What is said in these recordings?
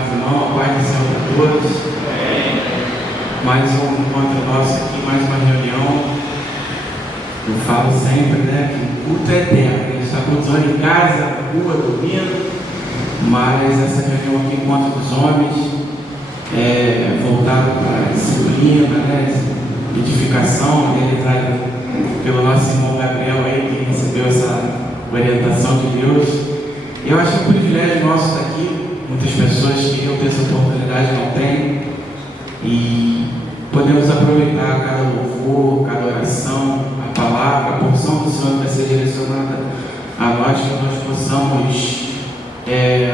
paz, irmão, a paz do Senhor para todos. Mais um encontro nosso aqui, mais uma reunião. Eu falo sempre, né, que o culto é eterno. A gente está cultuando em casa, na rua, dormindo, mas essa reunião aqui, encontro dos homens, é voltada para a disciplina, né, edificação, realizada pelo nosso irmão Gabriel aí, que recebeu essa orientação de Deus. Eu acho um privilégio nosso estar aqui. Muitas pessoas queriam ter essa oportunidade, não têm, e podemos aproveitar cada louvor, cada oração, a palavra, a porção do Senhor vai ser direcionada a nós, que nós possamos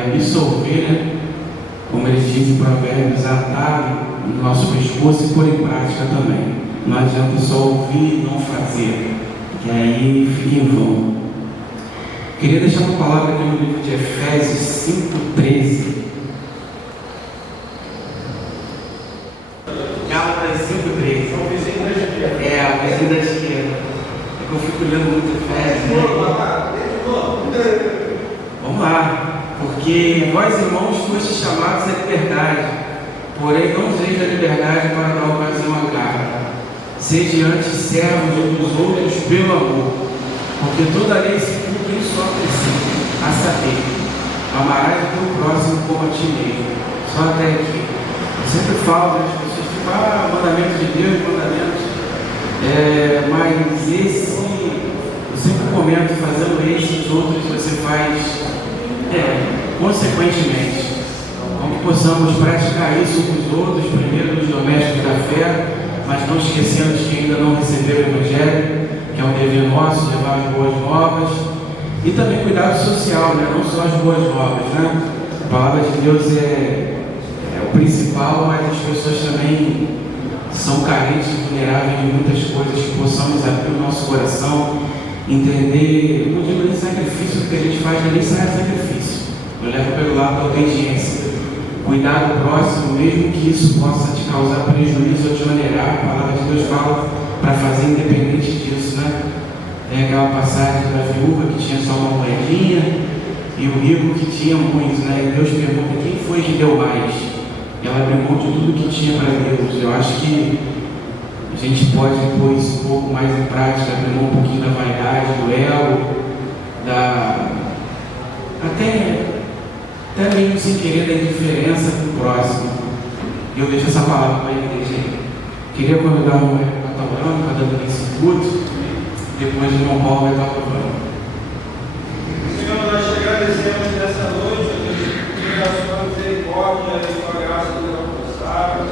absorver, né? Como ele diz em Provérbios, atar no nosso pescoço e pôr em prática também. Não adianta só ouvir e não fazer, que aí fica em vão. Queria deixar uma palavra aqui no livro de Efésios 5,13. Gálatas 5,13. O vizinho da esquerda. O vizinho da esquerda. É que eu fico lendo muito Efésios. Vamos lá. Porque vós, irmãos, fostes chamados à liberdade. Porém, não useis da liberdade para dar ocasião à carne. Sede antes servos uns dos outros pelo amor. Porque toda lei se cumpre em só princípio, a saber, amarás o teu próximo como a ti mesmo. Só até aqui. Eu sempre falo, as pessoas ficam, mandamento de Deus, mandamentos. Mas esse, eu sempre comento, fazendo esses outros, você faz consequentemente. Então que possamos praticar isso com os outros, primeiro nos domésticos da fé, mas não esquecendo que ainda não receberam o Evangelho, que é um dever nosso, levar as boas novas, e também cuidado social, né? Não só as boas novas, né? A palavra de Deus é o principal, mas as pessoas também são carentes e vulneráveis de muitas coisas, que possamos abrir o nosso coração, entender, não digo nem sacrifício, porque a gente faz, nem sai sacrifício. Eu levo pelo lado da obediência. Cuidar do próximo, mesmo que isso possa te causar prejuízo ou te onerar, a palavra de Deus fala para fazer independente disso, né? Tem aquela passagem da viúva que tinha só uma moedinha e o rico que tinha muitos, né? E Deus pergunta: quem foi que deu mais? E ela abriu mão de tudo que tinha para Deus. Eu acho que a gente pode pôr isso um pouco mais em prática, abrir mão um pouquinho da vaidade, do ego, até mesmo sem querer da indiferença com o próximo. E eu deixo essa palavra para a igreja aí. Queria convidar o irmão para estar orando, para dar esse culto. Depois o irmão Paulo vai estar orando. Senhor, nós te agradecemos nessa noite, pela sua misericórdia e sua graça inalcançável.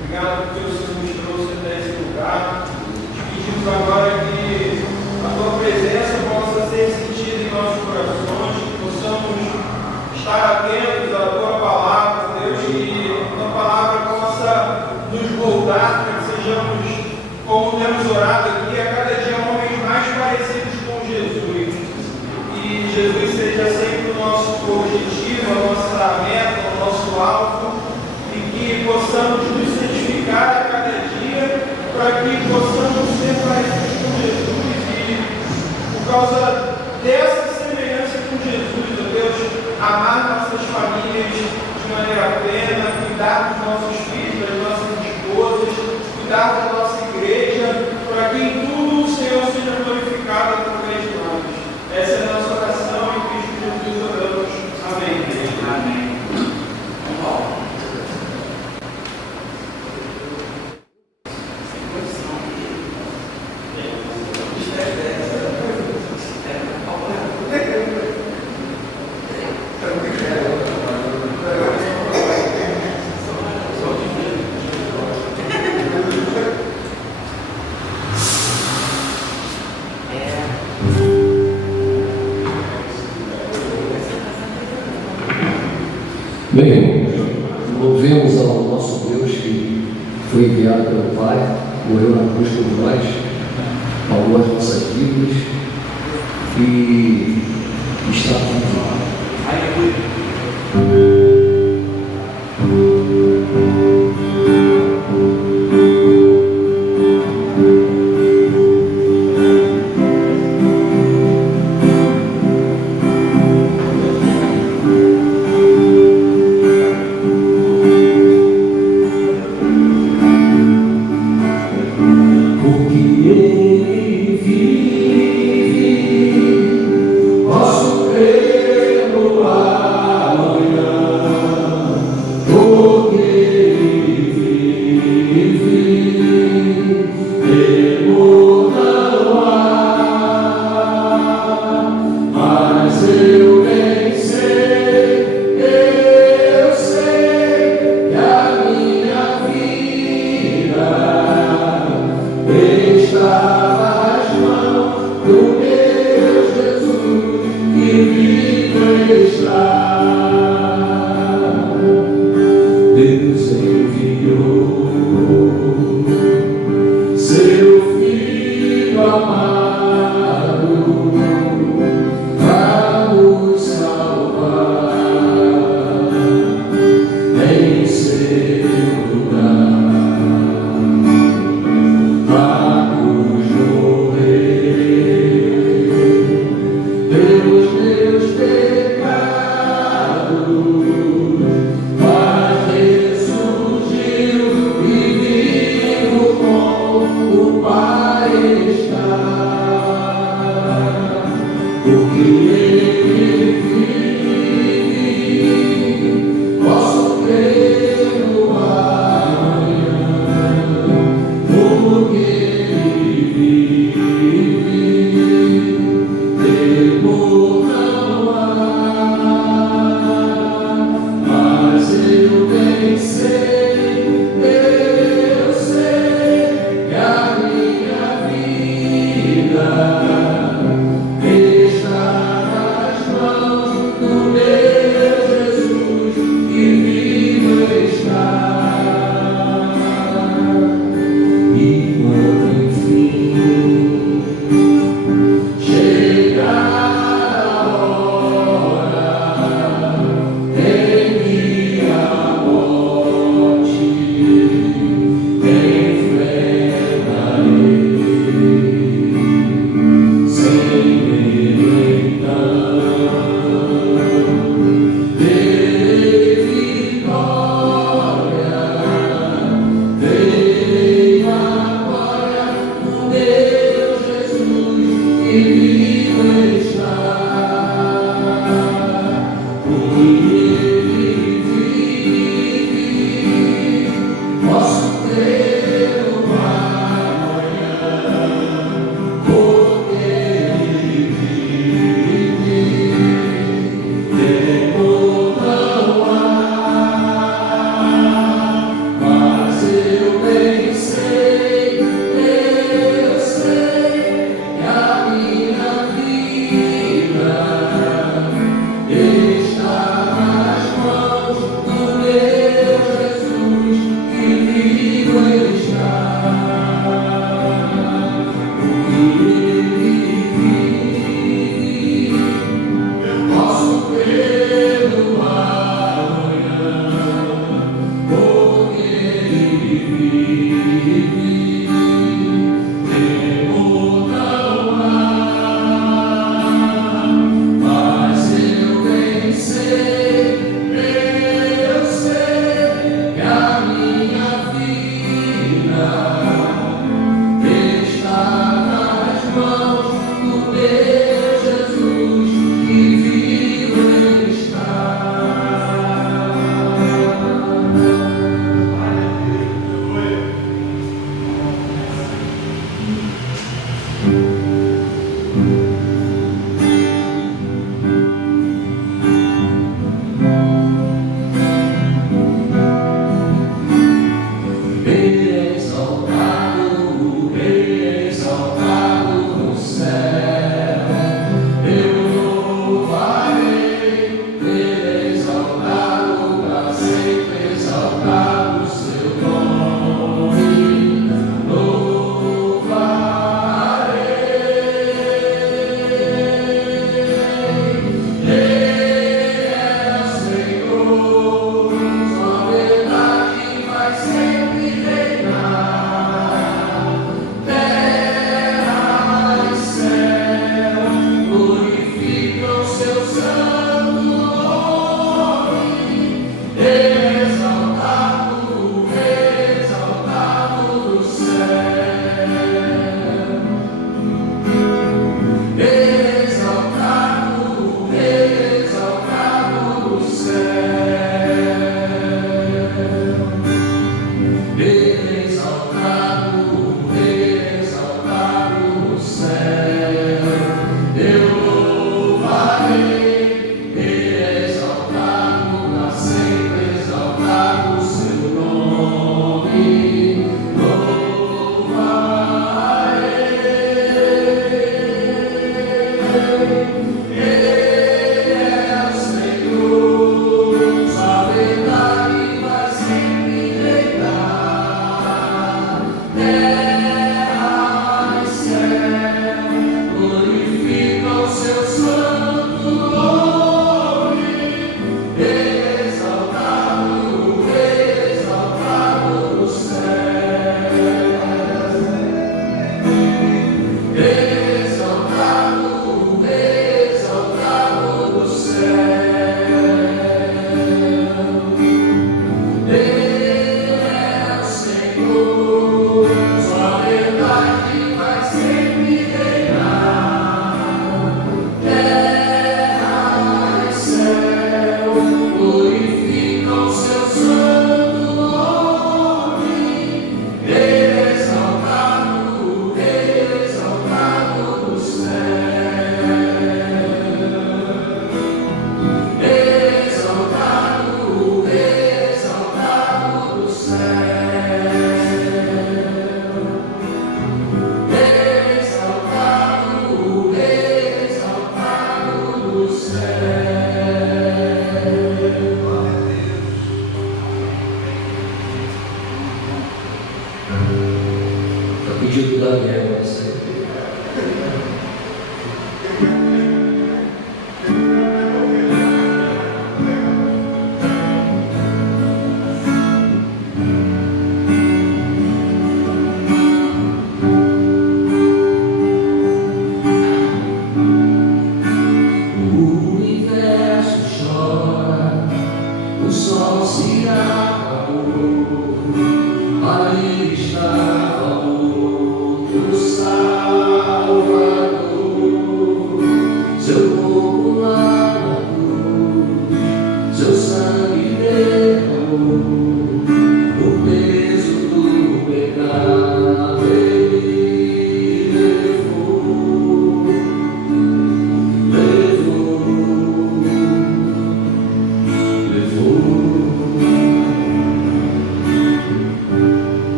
Obrigado porque o Senhor nos trouxe até esse lugar. Te pedimos agora que a tua presença possa ser sentida em nossos corações, que possamos estar atentos à tua palavra, Deus, que a tua palavra possa nos moldar para que sejamos, como temos orado aqui, a cada dia homens mais parecidos com Jesus. E Jesus seja sempre o nosso objetivo, a nossa meta, o nosso alvo, e que possamos nos santificar a cada dia para que possamos ser parecidos com Jesus e, por causa dessa semelhança com Jesus, ó Deus, amar nossas famílias de maneira plena, cuidar dos nossos filhos, das nossas esposas, cuidar da nossa igreja, para que em tudo o Senhor seja glorificado através de nós. Essa é a nossa oração, em Cristo Jesus oramos. Amém. Amém. Bem, louvemos ao nosso Deus que foi enviado pelo Pai, morreu na cruz por nós, pagou as nossas dívidas e está vivo. Pedido da Daniel, isso aí. O universo chora, o sol se apagou, ali estava o Salvador, seu corpo lá na cruz, seu sangue derramou, o peso do pecado ele levou, levou.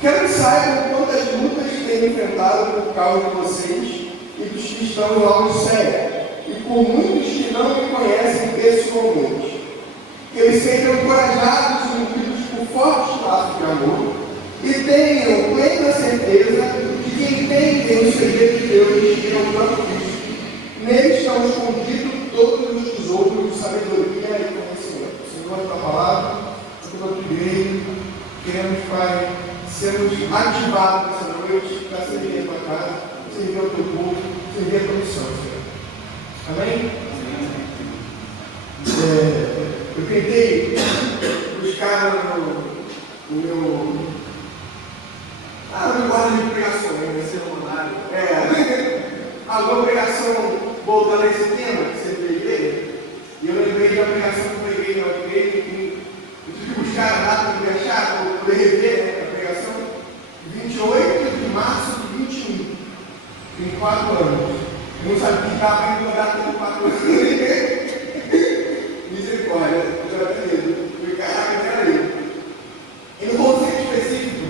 Quero que saibam quantas lutas têm enfrentado por causa de vocês e dos que estão em Laodiceia, e por muitos que não me conhecem pessoalmente. Que eles sejam encorajados e unidos por fortes laços de amor e tenham plena certeza de que entendem o segredo de Deus e é o próprio Cristo. Nele estão escondidos todos os tesouros de sabedoria e conhecimento. Senhor, a tua palavra, a tua igreja, queremos, Pai, sermos ativados nessa noite para servir a tua casa, servir ao teu povo, servir a tua missão, Senhor. Amém? Eu tentei buscar no meu guarda de pregação, vai ser alguma pregação voltando a esse tema que você preguei, e eu lembrei de uma pregação que eu preguei na igreja, e eu tive que buscar a data de achar, para poder rever a pregação, 28 de março de 21, tem 4 anos. Eu não sabia que estava indo mudar com 4 anos. Misericórdia, eu era querido. Eu caraca, era eu. E no conceito específico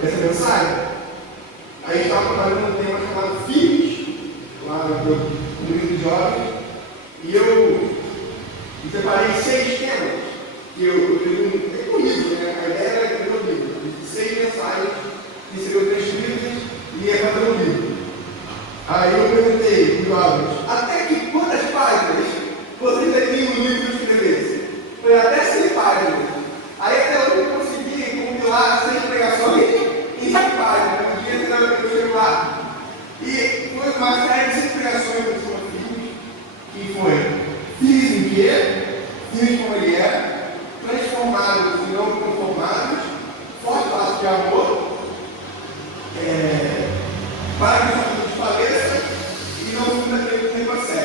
dessa mensagem, a gente estava trabalhando um tema chamado Filhos, lá no livro de jovens, e eu separei 6 temas, que eu tenho um livro, né? A ideia era escrever um livro, 6 mensagens, que seriam transcritas e ia fazer um livro. Aí eu perguntei para os jovens, até que quantas páginas vocês teriam um livro que escrevesse? Foi até 100 páginas. Aí até hoje eu consegui compilar 6 pregações em 100 páginas, no dia que eu chego lá. E foi uma série de 6 pregações do Senhor Filhos, que foi filhos em quê? Filhos como ele é, transformados e não conformados, forte laço de amor, para que o mundo desfaleça e não funda aquele negócio.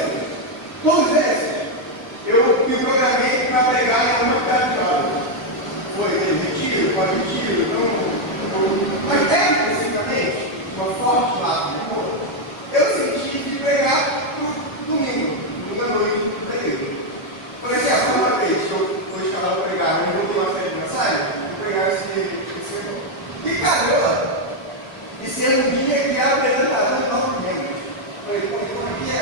Todos esses eu me programei para pregar em uma cidade de jovens. Foi retiro, pode retiro, mas especificamente, uma forte laço de amor, eu senti de pregar no domingo à noite da igreja. Falei assim, a primeira vez que eu vou escalar para pregar, não vou ter uma série de mensagens, vou pregar esse sermão. E caramba! E ser um dia que era apresentador de novos membros. Falei, pô, então aqui é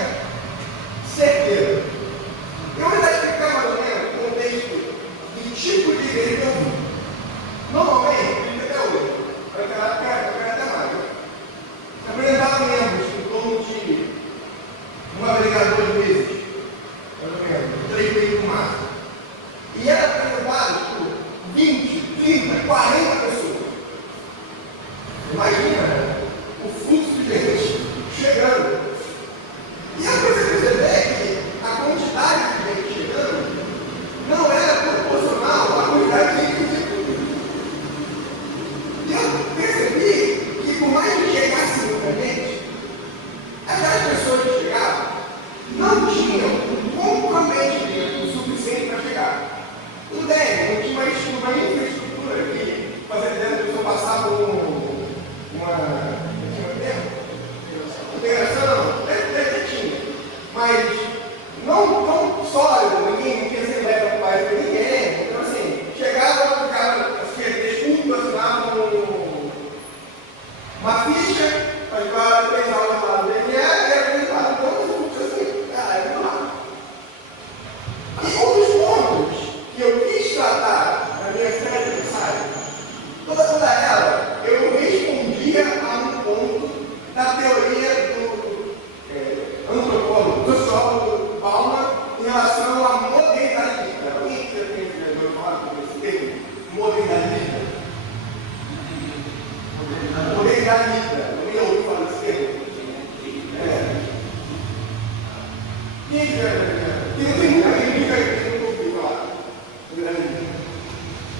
certeiro. Eu vou explicar mais ou menos o contexto do tipo de igreja que eu vi. Normalmente, até hoje, eu quero até mais. Eu apresentava membros em torno de um agregador de meses, mais ou menos, 3 meses no máximo. E era apresentado por 20, 30, 40 pessoas. Imagina o fluxo de gente chegando. E aí você perceber que a quantidade de gente chegando não era proporcional à quantidade de gente que chegou. E eu percebi que por mais que chegasse muita gente, aquelas pessoas que chegavam não tinham um comprometimento suficiente para chegar. Tudo bem, não tinha uma infraestrutura aqui, fazendo a pessoa passar por uma integração, até tinha, mas não tão sólido, ninguém tinha sido levado para o para ninguém. Então, assim, chegava, ficava, desculpa, assinavam uma ficha, para 3 aulas lá do DNA, e era apresentado. Então, assim, cara, é lá. E um dos pontos que eu quis tratar na minha série de mensagens, toda ela, eu respondia a um ponto da teoria do antropólogo, sociólogo Bauman, em relação à modernidade líquida. Alguém que tem ouvido falar sobre esse termo? Modernidade líquida. Modernidade líquida. Alguém ouviu falar desse termo? Tem muita gente que não ouviu falar.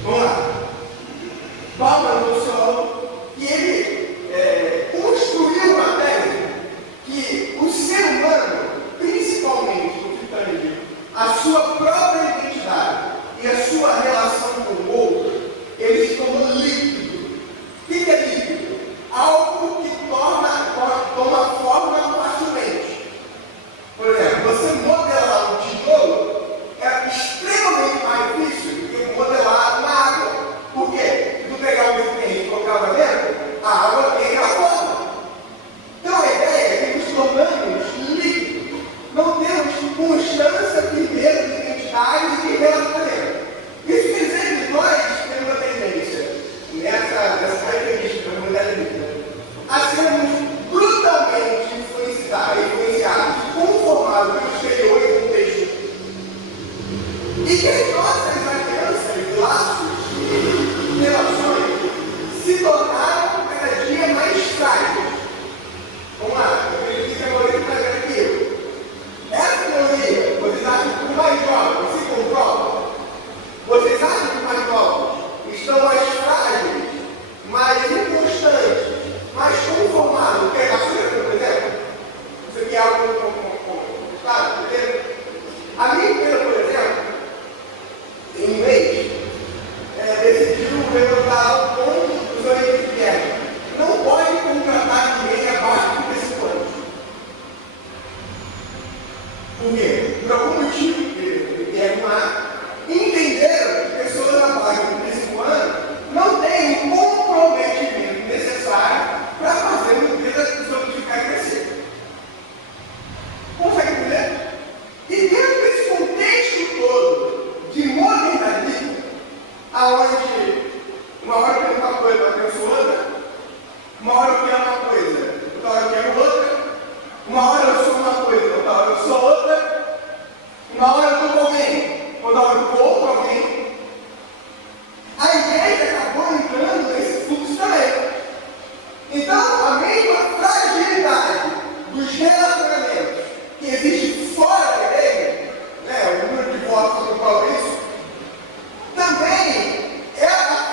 Vamos lá. Bauman é um sociólogo que ele construiu uma tese que o ser humano, principalmente no que tange a sua própria identidade e a sua relação com o outro, ele se tornou líquido. O que é líquido? Algo que toma forma facilmente. Por exemplo, você modelar um tijolo é extremamente mais difícil do que modelar na água. Por quê? Se tu pegar um recipiente perguntar onde os orientes vieram. Não pode contratar ninguém abaixo de principiantes. Por quê? Por algum motivo que vieram lá, entenderam que pessoas abaixo de principiantes não têm o comprometimento necessário para fazer uma empresa solidificar e crescer. Consegue entender? E dentro desse contexto todo de modernismo, aonde uma hora eu quero uma coisa, outra pessoa outra, uma hora eu quero uma coisa, outra hora eu quero outra, uma hora eu sou uma coisa, outra hora eu sou outra, uma hora eu estou com alguém, outra hora eu estou com outro alguém. A igreja acabou entrando nesse fluxo também. Então, a mesma fragilidade dos relacionamentos que existe fora da igreja, né, o número de votos do Maurício, também é a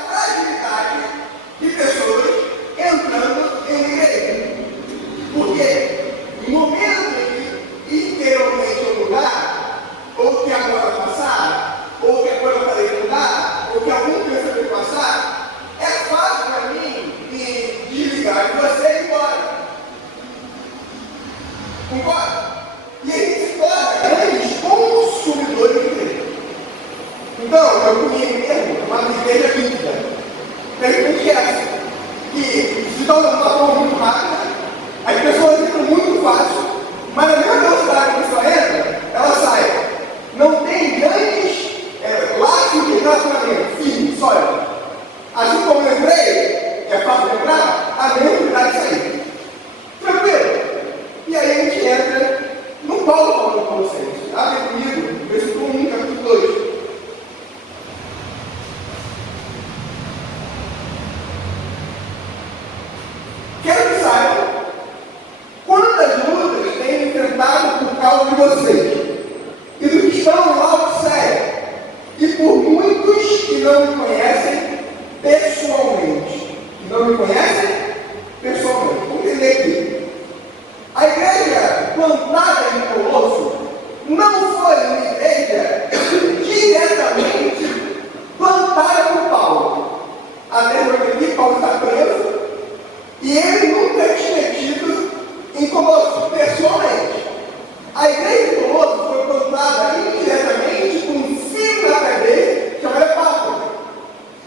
fragilidade de pessoas entrando em igreja. Porque no momento em que interiormente eu mudar, ou que agora passar, ou que agora eu parei de mudar, ou que algum pensamento passar, é fácil para mim me desligar de você e ir embora. Concorda? E a gente se torna grandes consumidores de igreja. Então, eu comigo mesmo, uma igreja líquida. Pergunte essa, que se torna uma forma muito rápida, as pessoas entram muito fácil, mas na mesma velocidade que a pessoa entra, ela sai. Não tem grandes laços de relacionamento, firme, sólido. Assim como eu entrei, que é fácil de entrar, a mesma velocidade de sair. Tranquilo? E aí a gente entra no Paulo para vocês. Abre comigo, versículo 1, capítulo 2. Quero que saibam quantas lutas têm enfrentado por causa de vocês e do que estão no Laodiceia, e por muitos que não me conhecem pessoalmente. Que não me conhecem pessoalmente. Vamos entender aqui. A igreja plantada em Colosso não foi uma igreja diretamente plantada por Paulo. Até porque Paulo está preso e ele nunca tinha tido em Colosso, pessoalmente. A igreja de Colosso foi plantada indiretamente com um filho da cadeia chamado Epáfras.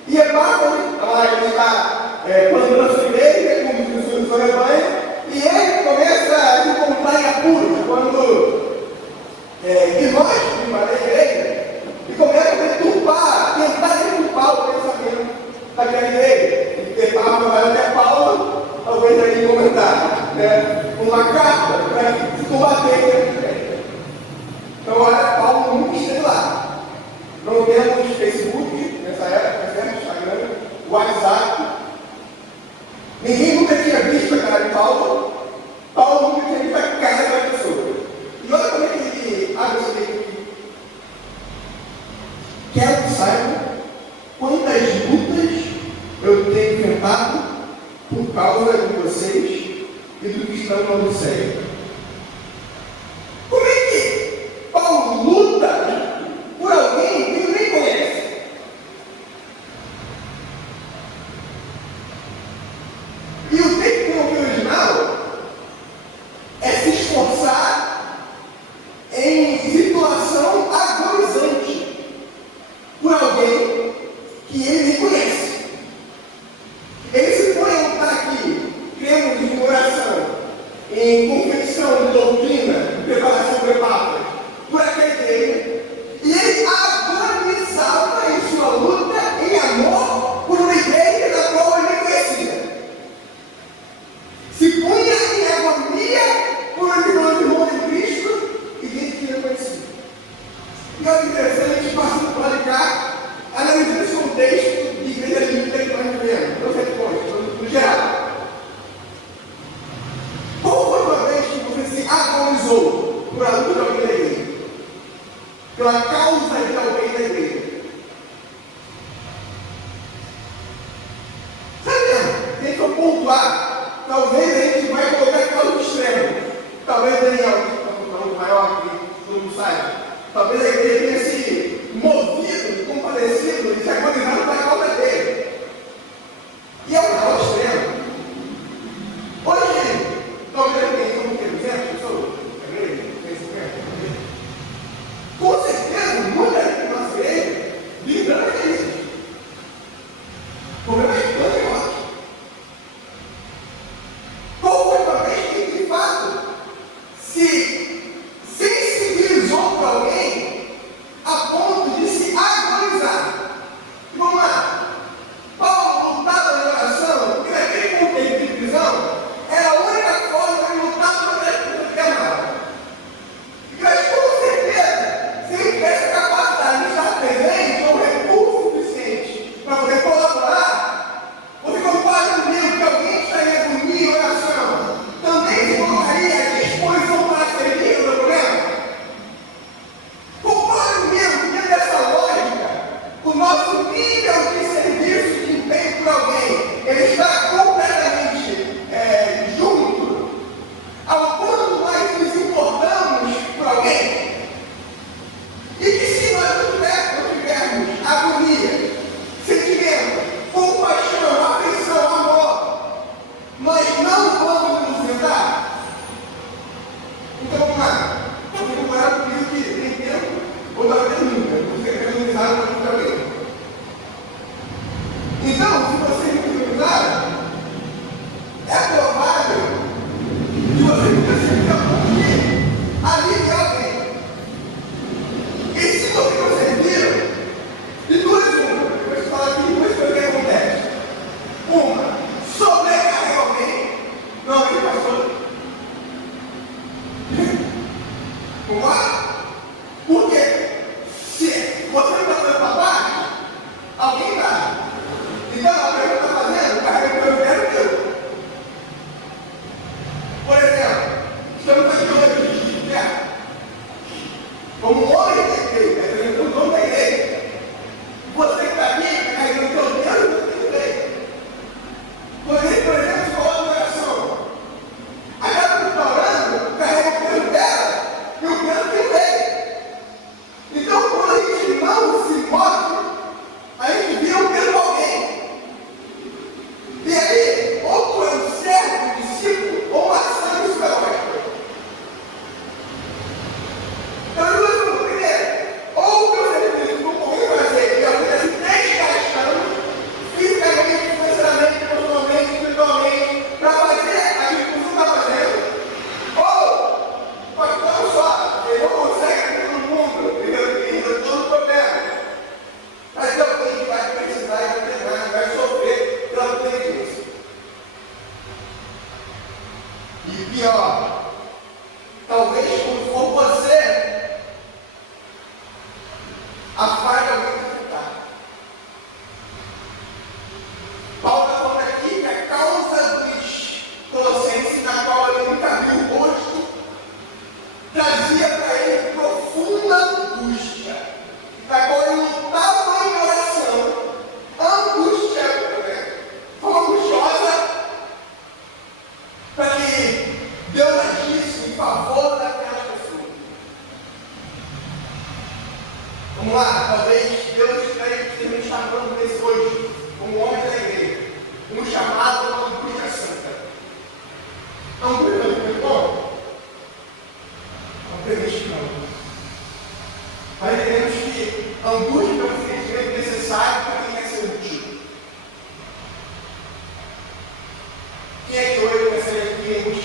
E Epáfras, ele está plantando a sua igreja, como diz o seu rebanho, e ele começa a se encontrar em apuros quando Timóteo invade a igreja e começa a tentar deturpar o pensamento daquela igreja. E Epáfras vai até Paulo, talvez aí comentar, uma carta para se combater a igreja. Então, olha, Paulo nunca esteve lá. Não temos Facebook nessa época, temos Instagram, WhatsApp. Ninguém nunca tinha visto a cara de Paulo. Paulo nunca tinha visto a cara daquela pessoa. E olha como é que ele abre esse livro aqui. Quero que saibam quantas lutas eu tenho enfrentado por causa de vocês e do que estão na Laodiceia. Como é que Paulo luta por alguém que ele nem conhece? E o texto original é se esforçar em situação agonizante por alguém que ele nem conhece. Ele se põe a lutar aqui, cremos em oração, em confecção de doutrina, preparação para Epáfras, por aquela igreja, e ele agonizava em sua luta, em amor, por uma igreja da qual ele nem conhecia. Se punha em agonia por um irmão de Cristo e gente que não conhecia. E olha que interessante, passando para cá, analisando esse contexto de igreja líquida que nós vivemos, não sei como, no geral. Qual foi uma vez que você se agonizou por a luta de alguém da igreja? Pela causa de alguém da igreja? Sabe mesmo? Se a gente for pontuar, talvez a gente vai colocar causas extremos. Talvez Daniel, que é o maior que todo mundo saiba, talvez a igreja tenha se movido, compadecido e se agonizado pela causa dele.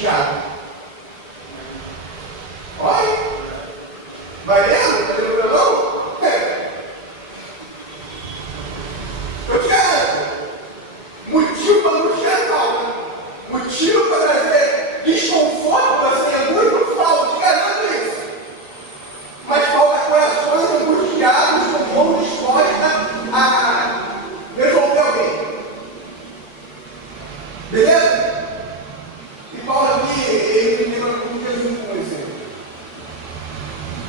angustiado. Olha, vai vendo? Tá vendo o violão? Eu te garanto, motivo para angustiar calma, motivo para trazer desconforto para ser muito falso, te garanto isso. Mas falta corações angustiados com mão disposta a resolver alguém. Beleza? E Paulo aqui, ele me lembra como Jesus como exemplo.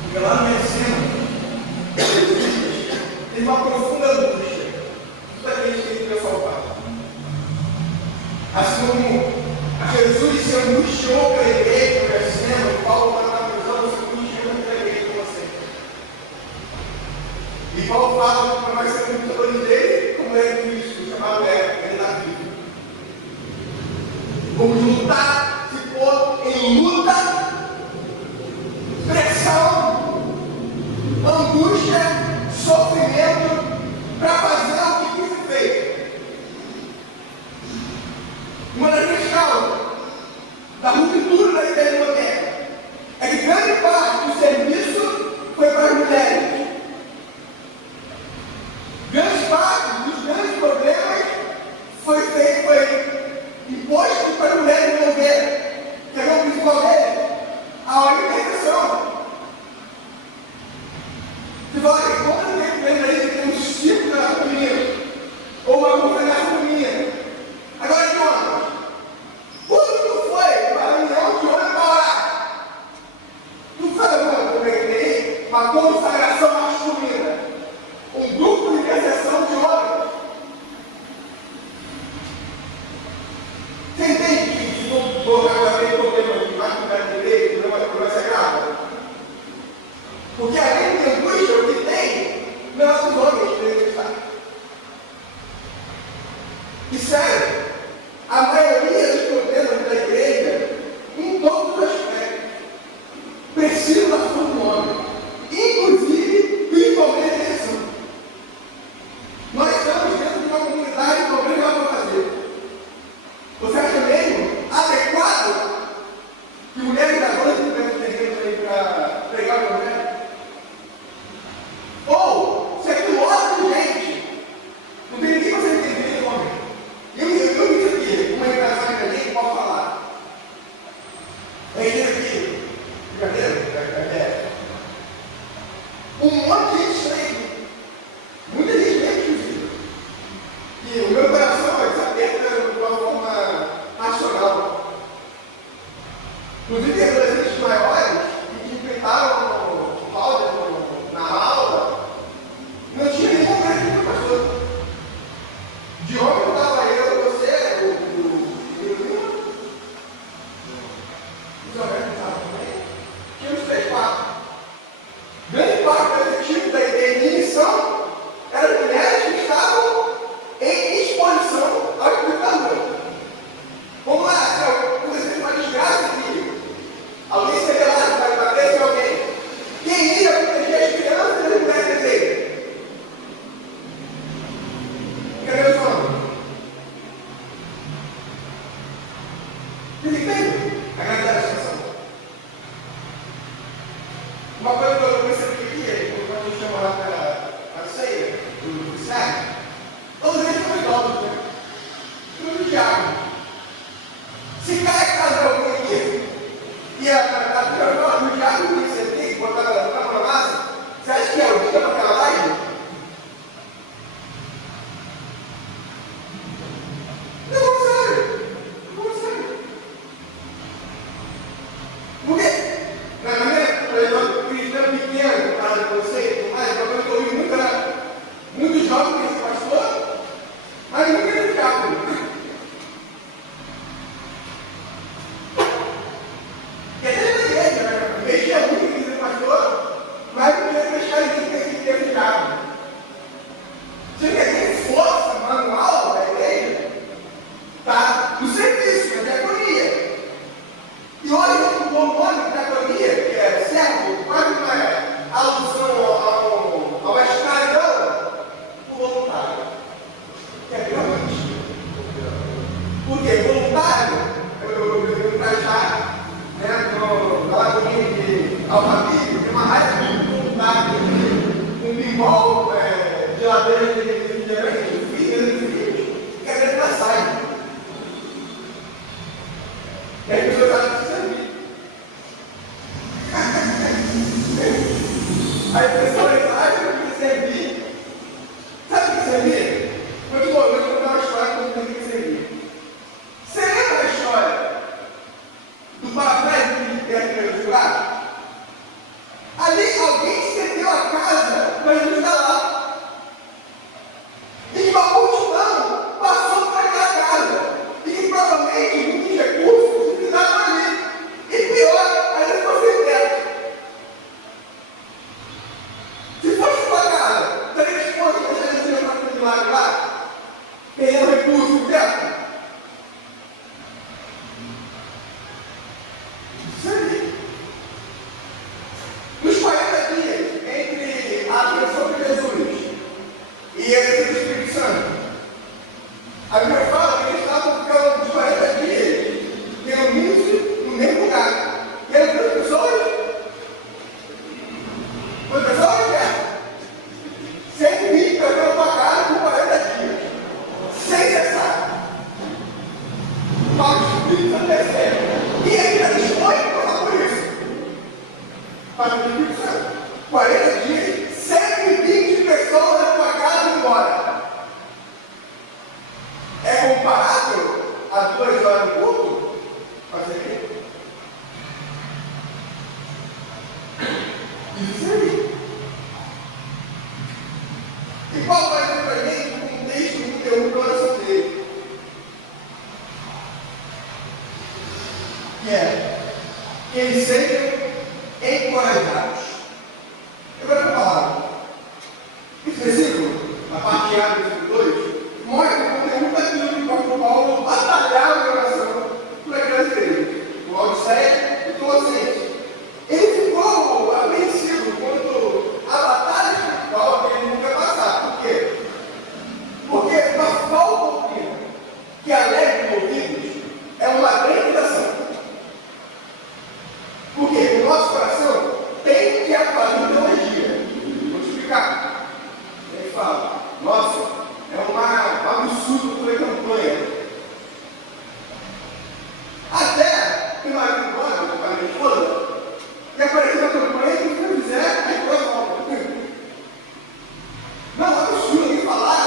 Porque lá no ensino, tem uma profunda angústia. Tudo aquilo que ele queria salvar. Assim como Jesus se angustiou pela igreja, no ensino, Paulo está na prisão, se angustiando pela igreja com você. E Paulo fala que nós sermos lutadores dele, como é Cristo, chamado ele da vida. Vamos lutar, se for em luta, pressão, angústia, sofrimento, para fazer o que tem que ser feito. Uma das minhas causas da ruptura da igreja moderna é que grande parte do serviço foi para as mulheres. Grande parte dos grandes problemas foi imposto para as mulheres resolverem. Que é o principal dele? A alimentação. Você fala, quando tem vendo aí que tem um ciclo da feminina, ou uma confederação feminina. Agora, Jonas, quando tu foi para a reunião de homem para orar, tu sabe como é que tem uma consagração masculina, um grupo de intercessão de homens. Você entende que se não for agora tem problema de masculinidade de igreja, não vai ser grave? Porque além de angústia, o que tem, não é os homens que devem estar. E sério, a maioria dos problemas da igreja, em todos os aspectos, precisam da ação do homem. Inclusive, principalmente a direção. Nós estamos dentro de uma comunidade com problema para fazer. Você acha mesmo adequado que mulheres da noite tivessem terreno aí para pregar o evangelho? Ou, se aquilo lota de gente, não tem ninguém para você entender, homem. Eu me disse aqui, uma engraçada que a gente pode falar. É isso aqui, brincadeira? Um monte de gente estranho. Muita gente bem inclusive. E o meu coração vai desaperta de uma forma nacional. Inclusive, tem adolescentes maiores que enfrentaram o Paulo na aula, não tinha nenhum momento que pastor. De homem estava eu, você, o Israel estava também. Tinha uns 3, 4. Grande parte do efetivo da igreja em missão eram mulheres que estavam em exposição ao espectador. Vamos lá, se acontecesse uma desgraça aqui, alguém se revelar para bater em alguém, quem ia proteger as crianças e as mulheres da igreja? Cadê o nome? às 2 horas do culto, fazer o quê? Isso aí. E qual vai ser para mim o contexto do conteúdo do coração dele? Que é que eles sejam encorajados. Eu vou falar. Esse versículo, a parte A do versículo 2, mostra o conteúdo daquilo que o apóstolo Paulo batalhava em oração por aquelas igrejas. O Laodiceia e Colossenses. Ele ficou apreensivo quanto à batalha espiritual que ele nunca ia passar. Por quê? Porque uma falsa doutrina que alegra os ouvidos é uma grande ação. Porque o nosso coração tem que atuar em teologia. Vou explicar. Ele fala, nossa, é um absurdo fazer campanha. Até que o marido manda para a minha esposa e apareceu a campanha que você fizer, aí foi volta. Não é absurdo nem falar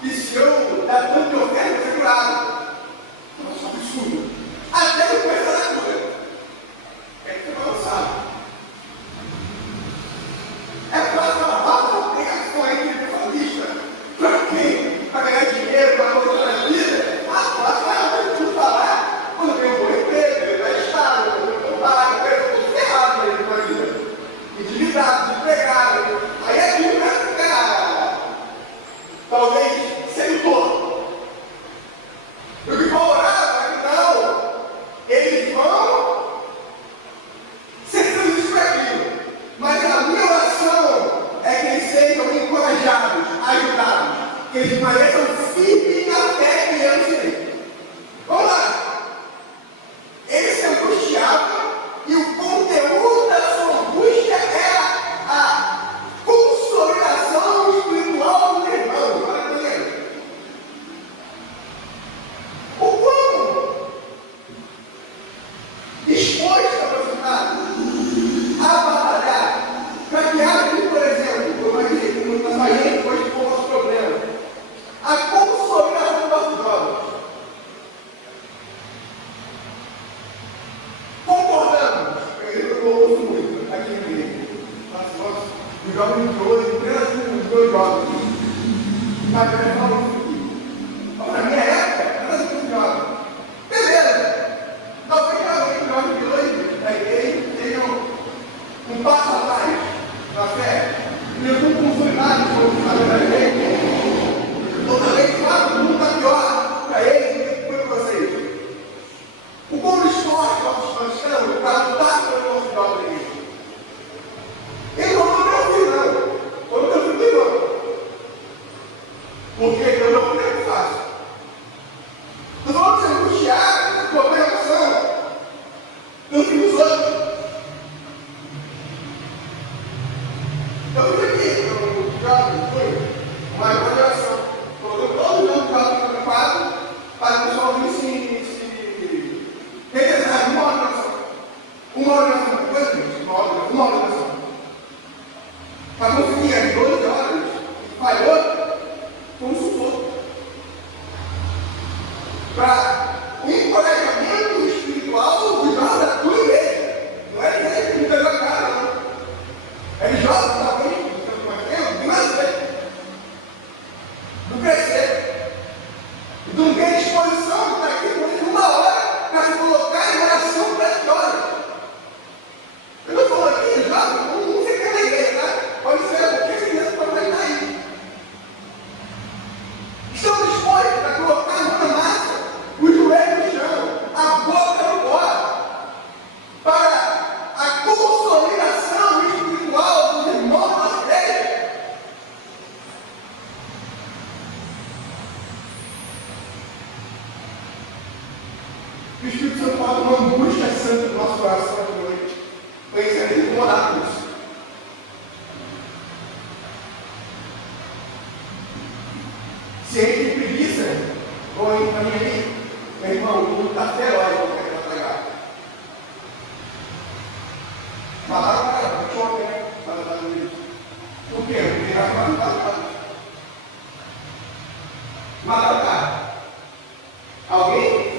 que se eu dar tanto que eu quero, eu vou ser curado. Nossa, absurdo. Até que eu conheço a cura. É que você não sabe. É fácil falar, uma pregação aí de evangelista. Para quem? Para ganhar dinheiro, para mostrar a vida? Fácil, tudo falar. Quando tem um bom emprego, ele vai estar, quando tem um trabalho, eu estou ferrado nele com a vida. Endividado, desempregado. Aí aquilo vai ficar, talvez, sedutor. Eu que vou orar, mas não. Eles vão ser felizes por aquilo. Mas a minha oração é que eles sejam encorajados, ajudados, que eles pareçam firmes na fé que eu sei. Vamos lá. Eles se angustiavam e o conteúdo da sua angústia é a consolidação espiritual do irmão. Olha para ele. O quão disposto a aproximar, a batalhar, para que haja, por exemplo, como aqui, no país, hoje com o nosso problema, a consolidação das drogas. Concordamos, eu ouço muito aqui no meio. Nossa, os jovens de hoje, os dois jovens, mas eu falo isso aqui. Na minha época, era muito jovem. Beleza, talvez alguém jovem de hoje, da igreja, tenham um passo atrás na fé, e eu estou consolidado com a verdade. Ou talvez, claro, o mundo está pior para eles do que foi para vocês. O bom esporte nós estamos para lutar pelo nosso jovem da igreja. Ele não foi meu filho, não. Foi meu filho, não. Porque eu não tenho fácil. Nós vamos se angustiar com a pregação do que os outros. Eu fui aqui, eu já fui, uma coordenação. Colocou todo mundo no quadro para o pessoal vir se revezar uma oração. Uma oração, depois disso, uma oração. Para conseguir as 12 horas, falhou, consultou. Para o encorajamento espiritual dos jovens da tua igreja. Não é igreja que não pegou a cara, não. É jovem, talvez, não sei. Do crescer. Do não ter disposição de estar aqui por isso 1 hora para se colocar em oração para as horas. Eu não estou aqui, jovem, não sei o que é na igreja, tá? Pode ser qualquer criança para estar aí. Estão dispostos a colocar a mão na massa, o joelho no chão, a boca no pó, para a consolidação espiritual dos irmãos da igreja. O Espírito Santo fala uma angústia santa do nosso coração de noite. Conhecendo e incomodar com isso. Se ele tem preguiça, ou ele para mim ali, meu irmão, o mundo está feroz, eu quero trabalhar. Falaram para ela, choque, né? Falaram para isso. Por quê? Porque ela fala para mataram o cara. Alguém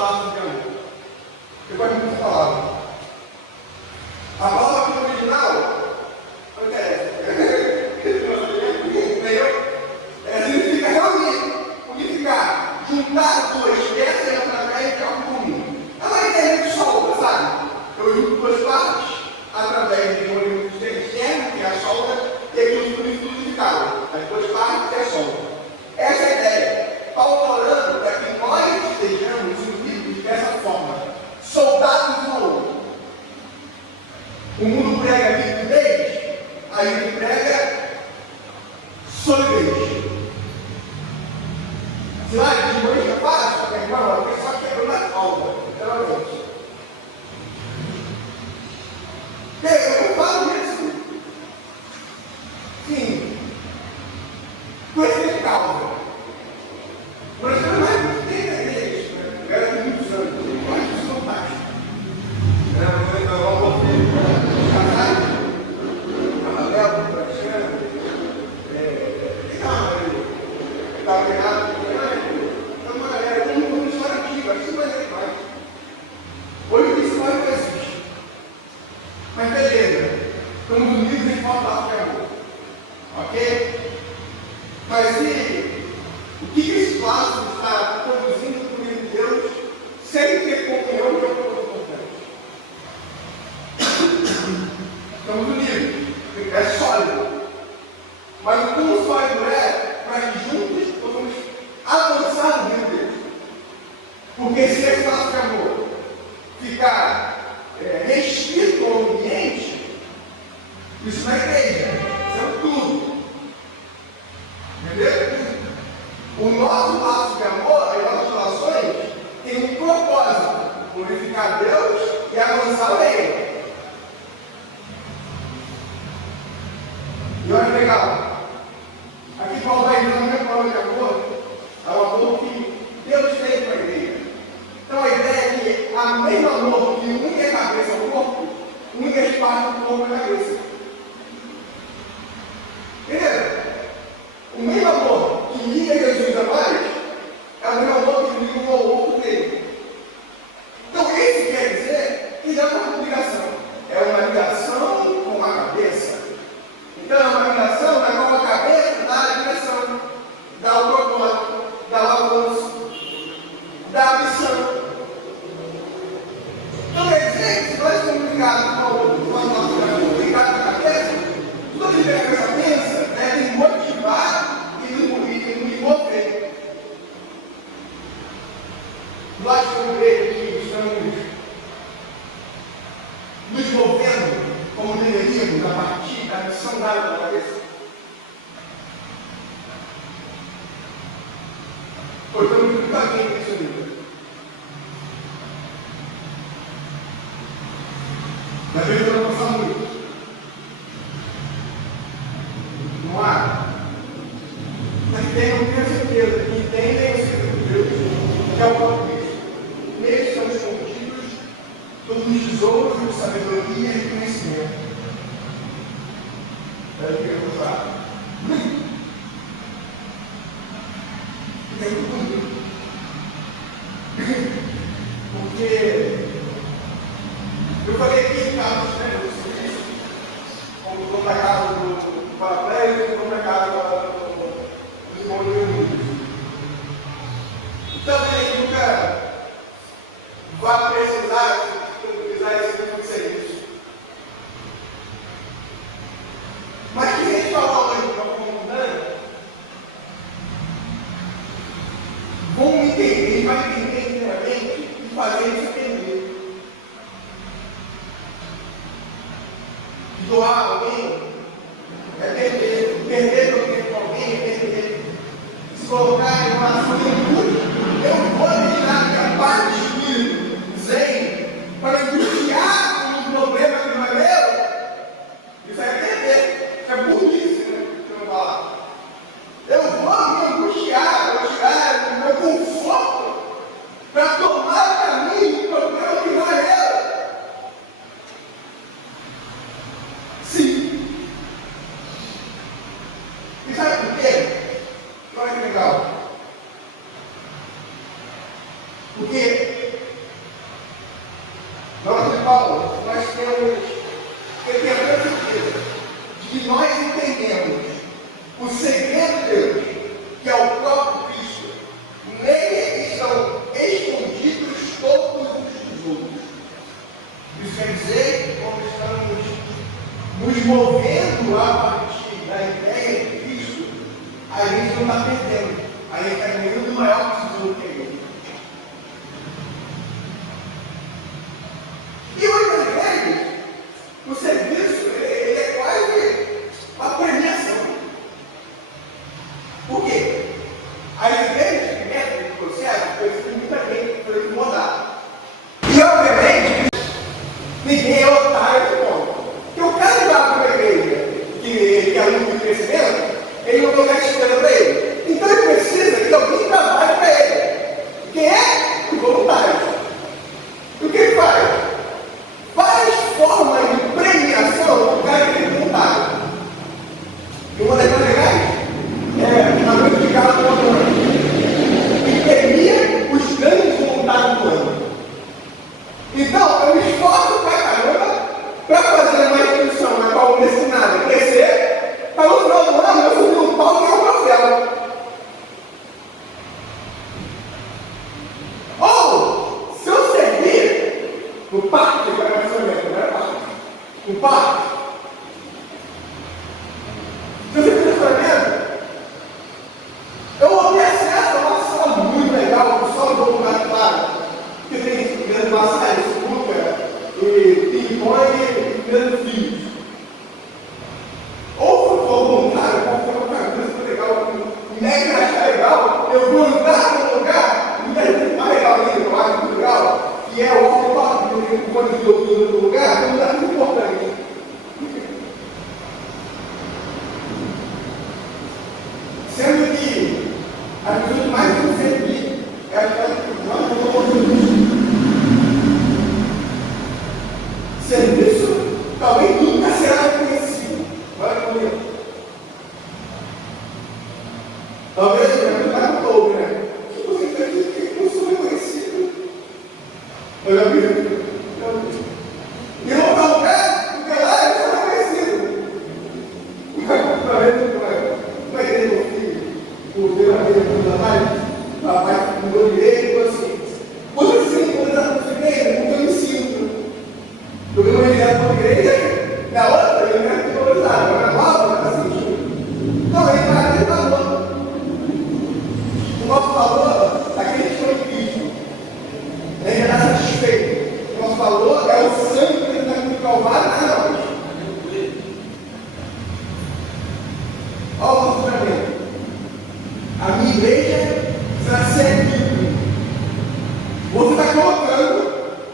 laços de amor. Eu gosto muito dessa palavra. A palavra aqui no original, não interessa. Significa reunir, unificar, juntar dois peças através de algo comum. É uma ideia de solda, sabe? Eu junto duas partes através de um elemento externo, que é a solda, e aquilo tudo unificado. As duas partes é a solda. Essa é a ideia. Paulo orando para que nós estejamos unidos dessa forma, soldados um ao outro. O mundo prega liquidez, aí ele prega solidez. Se lá de manhã fácil, só que irmão, porque só quebrou na falta, literalmente. Eu falo isso. Sim. Por essa causa. Nós temos mais de 30 igrejas, né? Eu era de muitos anos, eu acho isso fantástico. Eu voltei para casar, a Mabel, o Alexandre, estava ganhado, então uma galera, todo mundo com história antiga, isso não é mais. Hoje isso não existe. Mas beleza, estamos unidos em falta de amor. Ok? Mas e o que esse laço está produzindo por meio de Deus sem ter comunhão de outra coisa importante? Estamos unidos, é sólido. Mas o quão sólido é para que juntos possamos avançar no reino de Deus? Porque se esse laço de amor ficar restrito ao ambiente, isso não é igreja, isso é um tudo. Entendeu? O nosso laço de amor, as nossas relações, tem um propósito: glorificar Deus e avançar o reino. E olha que legal. Aqui Paulo vai dizendo a mesma palavra de amor, é o amor que Deus tem para a igreja. Então a ideia é que a mesma amor que une a cabeça ao corpo, une as partes do corpo à cabeça. Entendeu? O mesmo amor que liga Jesus a nós é o mesmo amor que liga um ao outro dele. Então isso quer dizer que não é uma ligação, é uma ligação com a cabeça. Então é uma ligação na qual a cabeça dá a direção, dá o propósito, dá o avanço, dá a missão. Então quer dizer que se nós estamos ligados com o nosso caminho, ligados com a cabeça, tudo que a cabeça pensa deve motivar e nos mover. Nós como igreja que estamos nos movendo como deveríamos a partir da missão dada pela cabeça. Portanto, muito bem nesse livro. Da vez eu vou passar muito. Não há. Mas tenham certeza que entendem o segredo de Deus, que é o próprio Cristo. Neles estão escondidos todos os tesouros de sabedoria e conhecimento. É o que eu vou falar. É muito bonito. Porque eu falei aqui em Carlos, né? Como estou na casa do paraplégico, estou na casa dos irmãos reunidos. Também nunca vai precisar utilizar esse tipo de serviço. Mas que a gente fala hoje para a comunidade, a gente não está perdendo, a gente está ganhando o maior tesouro que é ele. E muitas vezes, o serviço ele é quase uma premiação. Por quê? As igrejas que entram no processo precisam muita gente para incomodar. E obviamente, ninguém é otário de conta. Porque o cara que vai para uma igreja que é aluno de crescimento, ele não vai esperando para ele. Então ele precisa que alguém trabalhe para ele. Quem é? O voluntário. O que ele faz? Várias formas de premiação o cara que é voluntário. E uma das mais legais é a noite de gala do ano, que premia os grandes voluntários do ano. Então, eu me esforço pra caramba para fazer uma instituição na qual eu nesse nada crescer, para no final do ano eu subir um palco e ganhar um troféu. Ou, se eu servir no parque de relacionamento, não é parque, no parque, se eu servir no relacionamento, eu vou ter acesso a uma sala muito legal, com só um voluntário claro, que tem grande massagem, snooker, e ping-pong e grandes filhos. Ou se eu for voluntário, pode ter uma camisa legal, um mega achar legal, eu vou entrar num lugar, mais legal ainda, eu acho muito legal, que é o off-top, que tem um fone de ouvido no lugar, é um lugar muito importante. Sendo que as pessoas mais vão servir é aquela que mais vão servir. Serviço talvez nunca será reconhecido. Olha comigo. Talvez eu já não estou, né? O que você está dizendo que eu sou reconhecido? Eu já vi. E não está lugar, porque lá eu sou reconhecido. Talvez uma igreja do filho, por ver uma igreja da mãe, papai mudou de igreja e falou assim: você se encontra na sua igreja? Porque eu me sinto. Eu vi uma igreja na igreja, na outra eu me sinto valorizado, mas na nova não está sentindo. Então aí vai ter valor. O nosso valor é aquele que chama de Cristo. A gente já está satisfeito. O nosso valor é o sangue que está no Calvário na nós. Olha o nosso fundamento. A minha igreja será servida. Você está colocando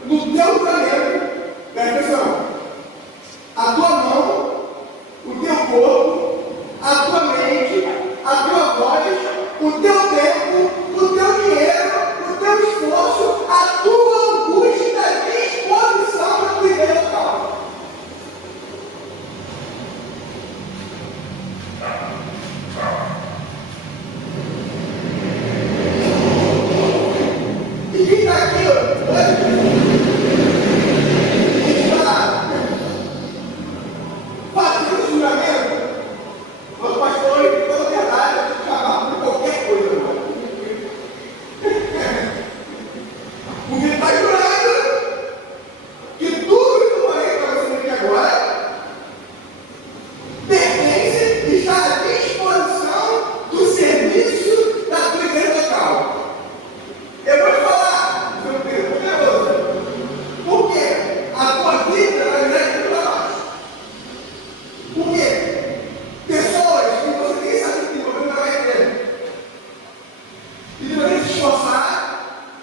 no teu planeta, presta atenção, a tua mão, o teu corpo, a tua mente, a tua voz, o teu tempo, o teu dinheiro, o teu esforço, a tua angústia e disposição para tua igreja local. E quem está aqui hoje, está fazendo juramento, o pastor, toda verdade, chamar por qualquer coisa, irmão. Porque ele está jurando que tudo que eu falei para você aqui agora pertence e está à disposição do serviço da tua igreja local. Eu vou te falar, meu Deus, poderoso. Por quê? A tua vida vai virar aquilo para nós. Por quê? Pessoas que você nem sabe que tem problema vai ter. E tu vai ter que se esforçar,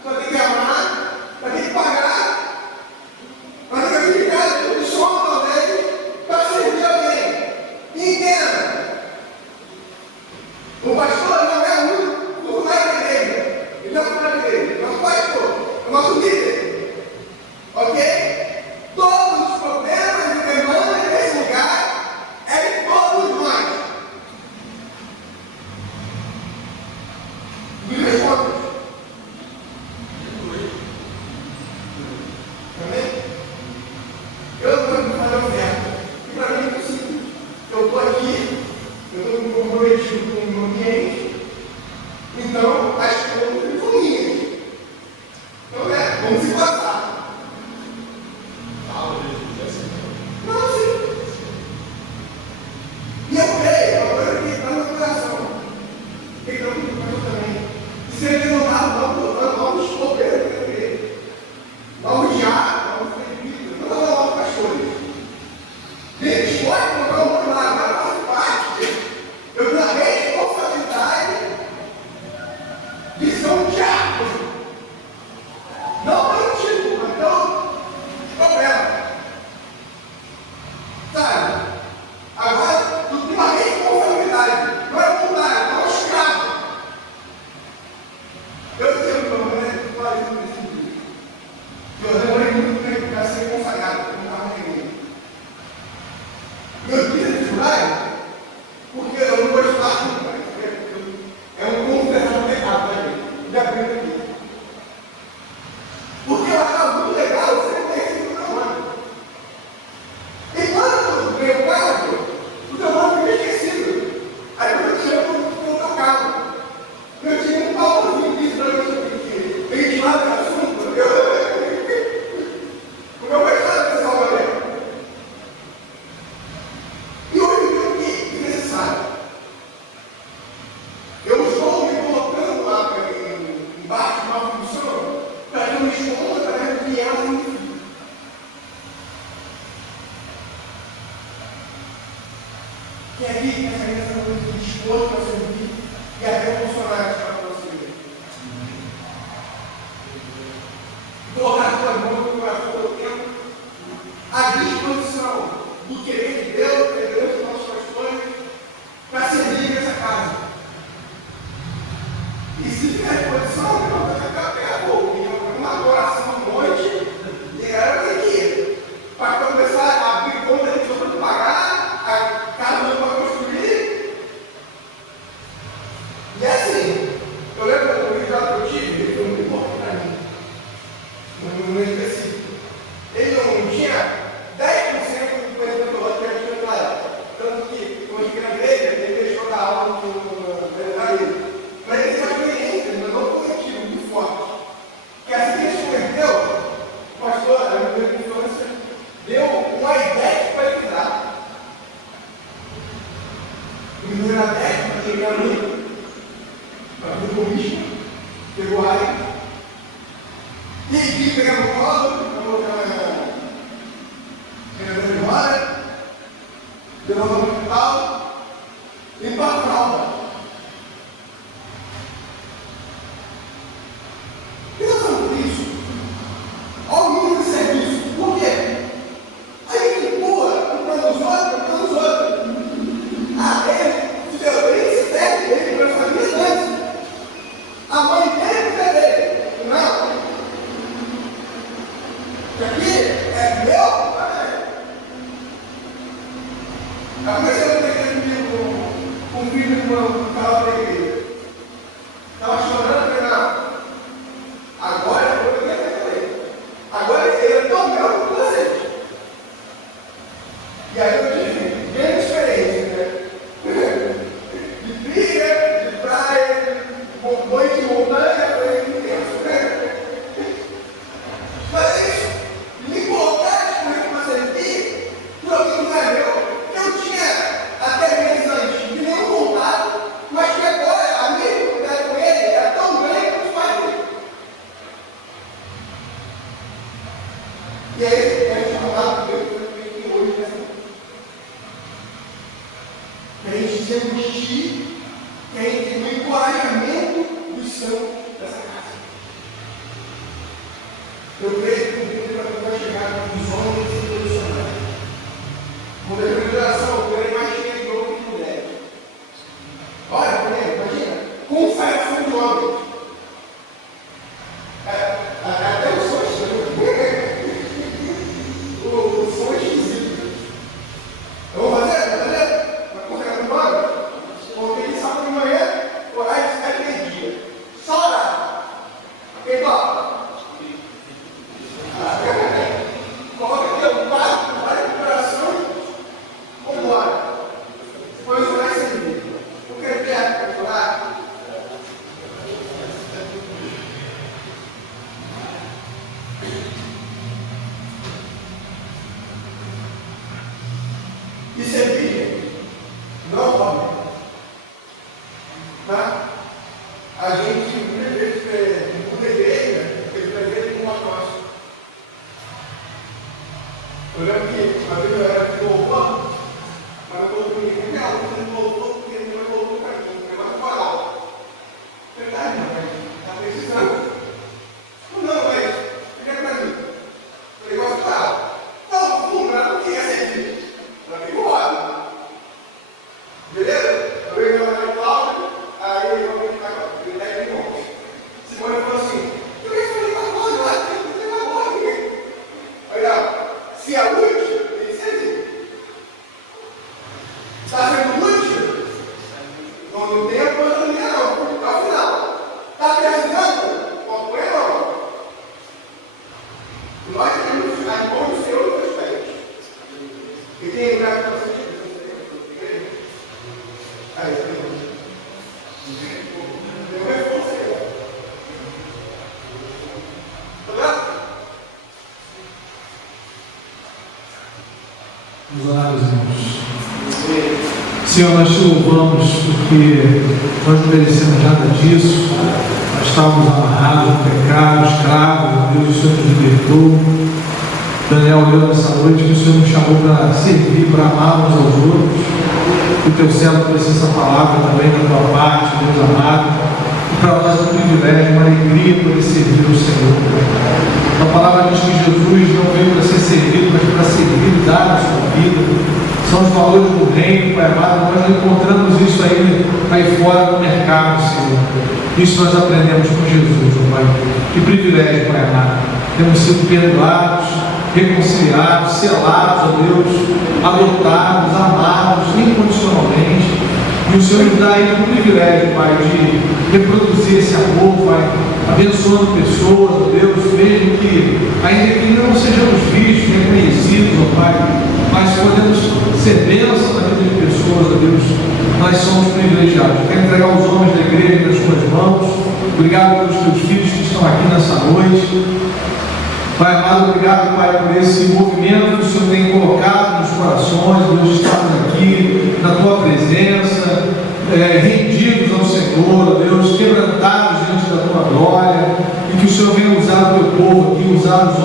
tu vai ter que amar, vai ter que pagar, vai ter que abdicar de som talvez para servir alguém. E entenda, o pastor não é o único funcionário da igreja. Ele não é funcionário da igreja, é o pastor, é o nosso líder. Ok? Todos os problemas e demandas desse lugar é de todos nós. Duas contas. Amém? Eu não vou fazer oferta. E para mim é possível. Eu estou aqui, eu estou me comprometido com o ambiente. Então, as contas são minhas. Então, vamos se pegou o bicho, pegou a área, e aí pegava o colo, falou que era embora, levou no hospital, limpou a fralda. E nós falamos isso. Olha o nível de serviço. Por quê? A gente empurra, comprando os outros. Ele, o seu bem se serve dele para as famílias antes. A mãe dele é dele. Não. Isso aqui é meu. A comecei a ter comigo com um filho de um carro da igreja. Estava chorando, falei, não. Agora eu vou pegar ele. Agora ele é tão meu como vocês. E aí eu tive grande experiência, né? De trilha, de praia, boi de montanha, foi intenso. Mas isso, me colocar de currículo para servir, por alguém que não é meu, eu tinha até meses antes de nenhum contato, mas que agora a minha dificuldade com ele era tão grande quanto os pais dele. E aí, a gente falava com Deus, que hoje nessa que a gente se angustie, que a gente tem um encorajamento dos santos dessa casa. Eu creio que o Deus vai chegar com os homens e posicionar. Quando a minha oração, eu creio mais cheio de homens que mulheres. Olha, por exemplo, imagina, consagração de homens. Até o som estranho. O som é esquisito. Eu vou fazer uma consagração de homens, porque ele sabe de manhã, horário é meio-dia. Só orar. Igual. Coloca aqui um quadro, olha de coração, vamos embora. Depois vai servir. Eu quero ver para orar. E servir, gente, não pode. Tá? A gente muitas vezes muda a igreja, porque a igreja com uma próxima. Eu lembro que uma vez eu era de louvor, mas eu coloquei ninguém, não, eu não louvor porque ele não colocou para mim, é mais moral. Verdade, não, mas está precisando. Não, mas fica para mim. Eu gosto de falar. Não, fundo, ela não queria servir. Ela ficou roda. Beleza? Eu vejo ela na Cláudia, aí eu vou ficar com ele 10 minutos. Simone falou assim: eu nem falei com a Cláudia, eu acho que eu tenho uma boa aqui. Olha, se é útil, tem que servir. Está sendo útil? Não tem a oportunidade, não. Ao final. Está precisando? Não apoia, não. Nós temos as mãos do Senhor nos pés. E tem lugar para vocês. Aí, tem um reforço aí. Tá vendo? Vamos orar, meus irmãos. Senhor, nós te louvamos porque nós não merecemos nada disso. Nós estávamos amarrados no pecado, escravos. Deus, o Senhor nos libertou. Daniel olhou nessa noite que o Senhor nos chamou para servir, para amar uns aos outros. Que o teu servo trouxe essa palavra também da tua parte, Deus amado. E para nós é um privilégio, uma alegria poder servir o Senhor. A palavra diz que Jesus não veio para ser servido, mas para servir e dar a sua vida. São os valores do reino, Pai amado. Nós não encontramos isso aí fora do mercado, Senhor. Isso nós aprendemos com Jesus, oh Pai. Que privilégio, Pai amado. Temos sido perdoados, reconciliados, selados, ó Deus, adotados, amados, incondicionalmente. E o Senhor nos dá aí o privilégio, Pai, de reproduzir esse amor, Pai, abençoando pessoas, ó Deus, mesmo que, ainda que não sejamos vistos, reconhecidos, ó Pai, mas podemos ser bênção na vida de pessoas, ó Deus, nós somos privilegiados. Eu quero entregar os homens da igreja nas suas mãos. Obrigado pelos teus filhos que estão aqui nessa noite. Pai amado, obrigado, Pai, por esse movimento que o Senhor tem colocado nos corações. Deus, estamos aqui na Tua presença, rendidos ao Senhor, Deus, quebrantados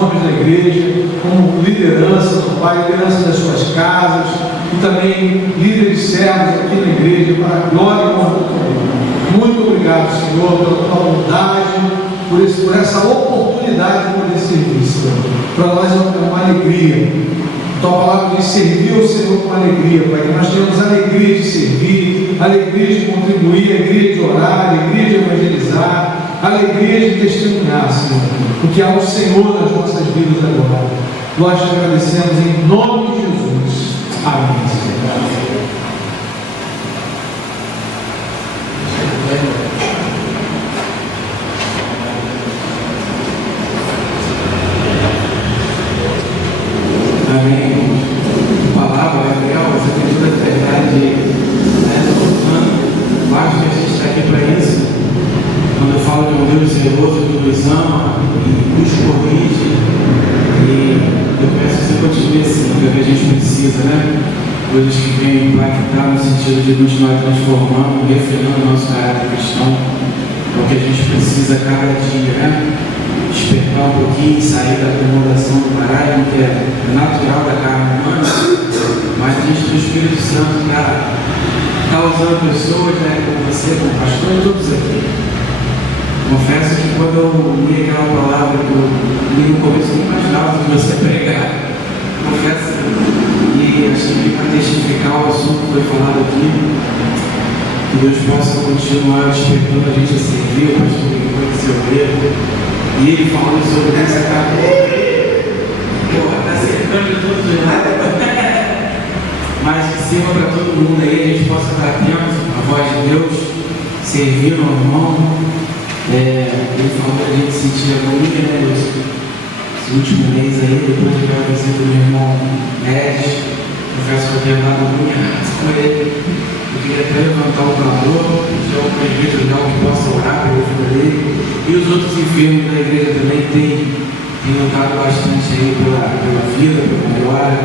homens da igreja, como liderança, Pai, liderança das suas casas, e também líderes servos aqui na igreja, para a glória e honra do teu nome. Muito obrigado, Senhor, pela tua bondade, por essa oportunidade de poder servir, Senhor. Para nós é uma alegria. Tua palavra diz servir ao Senhor com alegria, Pai, que nós tenhamos alegria de servir, alegria de contribuir, alegria de orar, alegria de evangelizar, alegria de testemunhar, Senhor, porque há o Senhor nas nossas vidas agora. Nós te agradecemos em nome de Jesus. Amém, Senhor. Amém. Palavra, Gabriel, você tem toda a verdade, né? Eu acho que a gente está aqui para isso. Quando eu falo de um Deus zeloso que nos ama e nos corrige, e eu peço que você continue assim, que é o que a gente precisa, né? Coisas que venham impactar no sentido de continuar transformando, refinando o nosso caráter cristão, é o que a gente precisa a cada dia, né? Despertar um pouquinho, sair da acomodação do paraíso, que é natural da carne humana, mas a gente tem o Espírito Santo está usando pessoas, né, como você, como pastor, e todos aqui. Confesso que quando eu li aquela palavra que eu li no começo, eu não imaginava que você pregar. Confesso, e acho que para testificar o assunto que foi falado aqui, que Deus possa continuar despertando a gente a servir, o pastor que conheceu ele. E ele falando sobre isso, acabou. Está cercando de todos os lados. Mas que sirva para todo mundo aí, a gente possa estar atento à voz de Deus, servindo ao irmão. Ele falou para a gente sentir agonia, né, Deus? Esse último mês aí, depois de ver a visita do meu irmão Edson, confesso que eu tenho dado muito errado com ele. Eu queria até levantar o clamor, pedir ao presbítero de algo que possa orar pelo filho dele. E os outros enfermos da igreja também têm lutado bastante aí pela vida, pela melhora.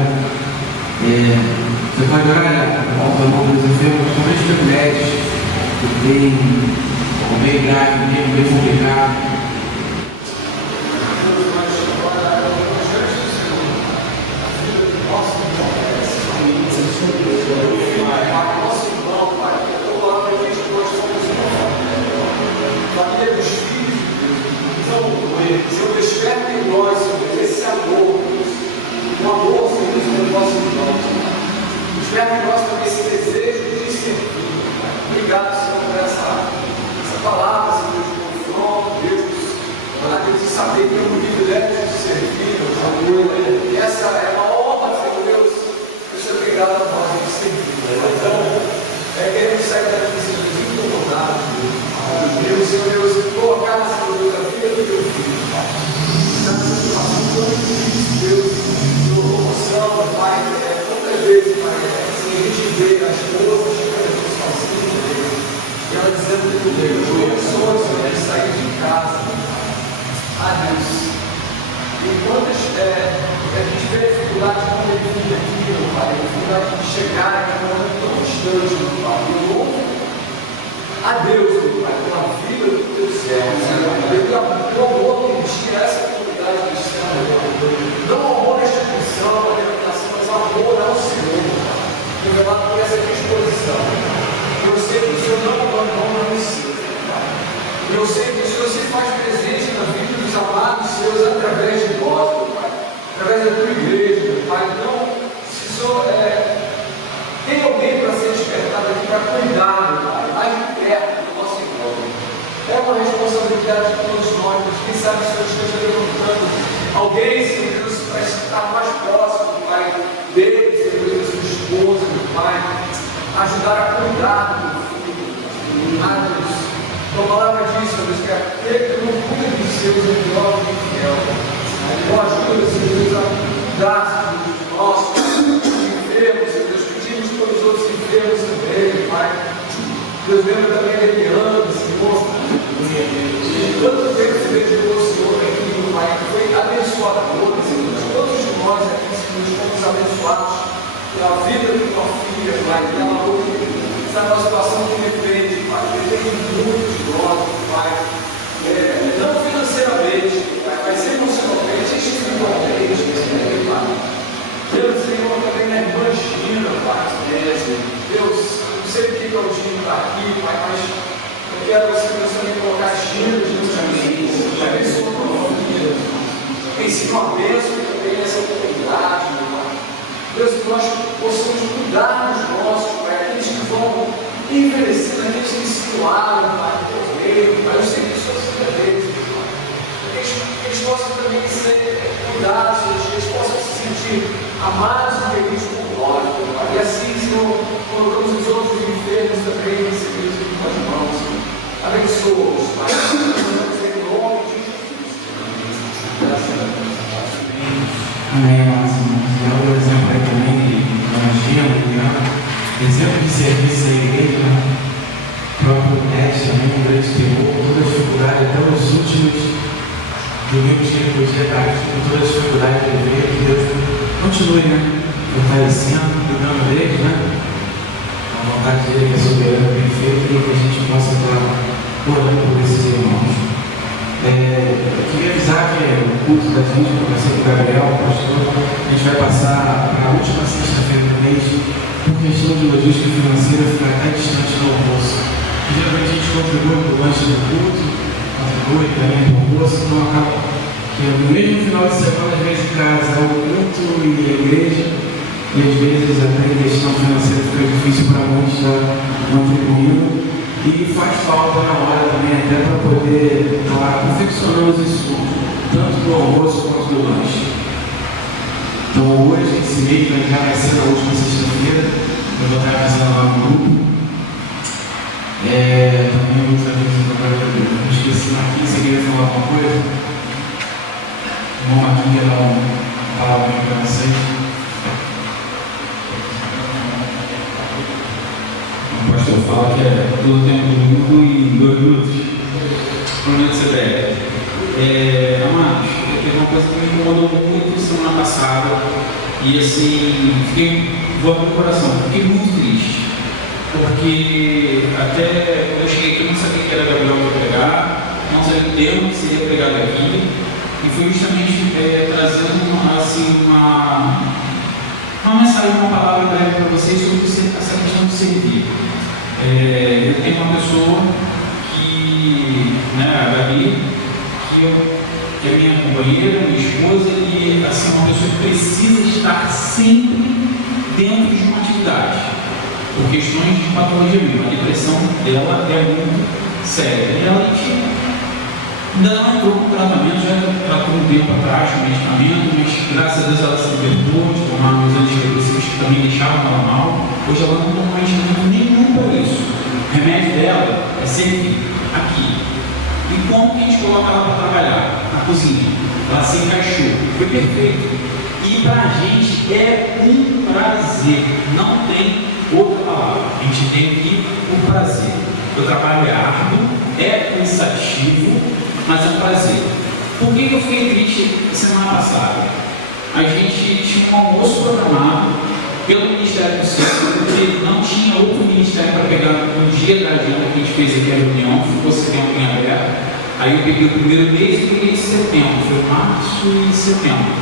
Você pode orar, volta a mão dos enfermos, principalmente dos médicos, que tem bem grave, bem complicado. Senhor, desperta em nós, Senhor, esse amor, o amor, Senhor, pelos nossos irmãos. Desperta em nós também esse desejo de servir. Obrigado, Senhor, por essa palavra, Senhor, de confronto, Deus, de saber que é um privilégio de servir, Senhor. E essa é uma honra, Senhor Deus, por ser obrigado a nós de servir. Então, queremos sair daqui, Senhor, incomodados, Deus, Senhor Deus, colocar na Senhor a vida do teu filho, Pai. Nessa situação tão difícil, Deus, de locomoção, Pai, quantas vezes, Pai, assim, a gente vê as moças chegando sozinhas, Deus, e ela dizendo que Deus, pessoas, Senhor, de sair de casa. Ah, Deus, e quantas a gente vê a dificuldade de poder vir aqui, Pai, a dificuldade de chegar aqui num momento tão distante, Pai, e louvo a Deus, Pai, pela vida do teu céu, pelo amor que tira essa comunidade cristã, não amor à instituição, à denominação, mas amor ao Senhor, revelado por essa disposição. Eu sei que o Senhor não abandona os seus, Pai. Eu sei que o Senhor se faz presente na vida dos amados seus através de nós, Pai, através da tua igreja, Pai. Então, se o Senhor tem alguém para ser despertado aqui para cuidar, Pai, mais de perto do nosso irmão. É uma responsabilidade de todos nós, mas quem sabe o Senhor esteja levantando alguém, Senhor Deus, para estar mais próximo, Pai, dele, Senhor Deus, sua esposa, meu Pai, ajudar a cuidar do meu filho. Ah, Deus, a palavra diz, Senhor Deus, que aquele que não cuida dos seus é pior do que infiel. Então ajuda, Senhor Deus, a cuidar, Senhor Deus, de nós, enfermos, Senhor Deus, pedimos pelos outros enfermos também, Pai. Deus, lembra também a Eliana, Senhor, de quanto tempo se dedicou ao Senhor aqui, Pai, que foi abençoador, Senhor, todos nós aqui, Senhor, fomos abençoados pela vida da tua filha, Pai, que ela hoje está numa situação que depende, Pai, depende muito de nós, Pai, não financeiramente, Pai, mas emocionalmente, quero você também colocar as dívidas no caminho, te abençoa com o nome de Deus. Ensina uma bênção e também essa oportunidade, meu Pai. Deus, que nós possamos cuidar dos nossos, Pai, aqueles que vão envelhecendo, aqueles que se doaram, Pai, do teu reino, Pai, o serviço da vida deles, Pai. Que eles possam também ser cuidados, que eles possam se sentir amados e queridos por nós, Pai. E assim, Senhor, colocamos os outros enfermos também recebidos em tuas mãos. Abençoa-os, Pai. Em nome de Jesus. Graças a Deus. Amém, amados irmãos. E é o exemplo aí também de evangelho, exemplo de serviço à igreja, o próprio Nete também, um grande temor, toda a dificuldade, até os últimos domingos que ele podia estar aqui, com toda a dificuldade que ele veio, que Deus continue, né? Fortalecendo, cuidando deles, né? A vontade dele que é soberana, perfeita, e que a gente possa estar orando por esses irmãos. Eu queria avisar que o culto da gente, eu conversei com o Gabriel, o pastor, a gente vai passar para a última sexta-feira do mês, por questão de logística financeira, ficar até distante do almoço. E geralmente a gente contribui para o lanche do culto, contribui também para o almoço, então acaba que no mesmo final de semana, às vezes em casa, é o culto e a igreja, e às vezes até a questão financeira fica difícil para muitos estar contribuindo. E faz falta na hora também, até para poder estar confeccionando os insumos, tanto do almoço quanto do lanche. Então hoje, esse mês já vai ser na última sexta-feira, eu vou estar avisando lá no grupo. Também outra vez, eu esqueci aqui, você queria falar alguma coisa? Vamos aqui dar uma palavra para vocês. O pastor fala que é todo tempo do mundo em 2 minutos. Prometo ser breve. Amados, teve uma coisa que me incomodou muito semana passada e assim, vou abrir o coração, fiquei muito triste. Porque até quando eu cheguei aqui eu não sabia que era Gabriel que ia pregar, não sabia o tema que seria pregado aqui, e foi justamente trazendo assim, uma mensagem, uma palavra breve para vocês sobre essa questão de servir. Eu tenho uma pessoa que, a Gabi, que é minha companheira, minha esposa, e assim, uma pessoa que precisa estar sempre dentro de uma atividade, por questões de patologia mesmo. A depressão dela é muito séria. E ela ainda não entrou com tratamento, já tratou um tempo atrás com medicamento, mas graças a Deus ela se libertou de tomar os antidepressivos que também deixavam ela mal. Hoje ela não toma medicamento nenhum para isso. O remédio dela é servir aqui. E como que a gente coloca ela para trabalhar? Na cozinha. Ela se encaixou. Foi perfeito. E para a gente é um prazer. Não tem outra palavra. A gente tem aqui o prazer. O trabalho é árduo, é cansativo, mas é um prazer. Por que eu fiquei triste semana passada? A gente tinha um almoço programado pelo Ministério do Centro, porque não tinha outro ministério para pegar no dia da agenda que a gente fez aqui a reunião, ficou setembro em aberto. Aí eu peguei o primeiro mês e peguei setembro, foi março e setembro.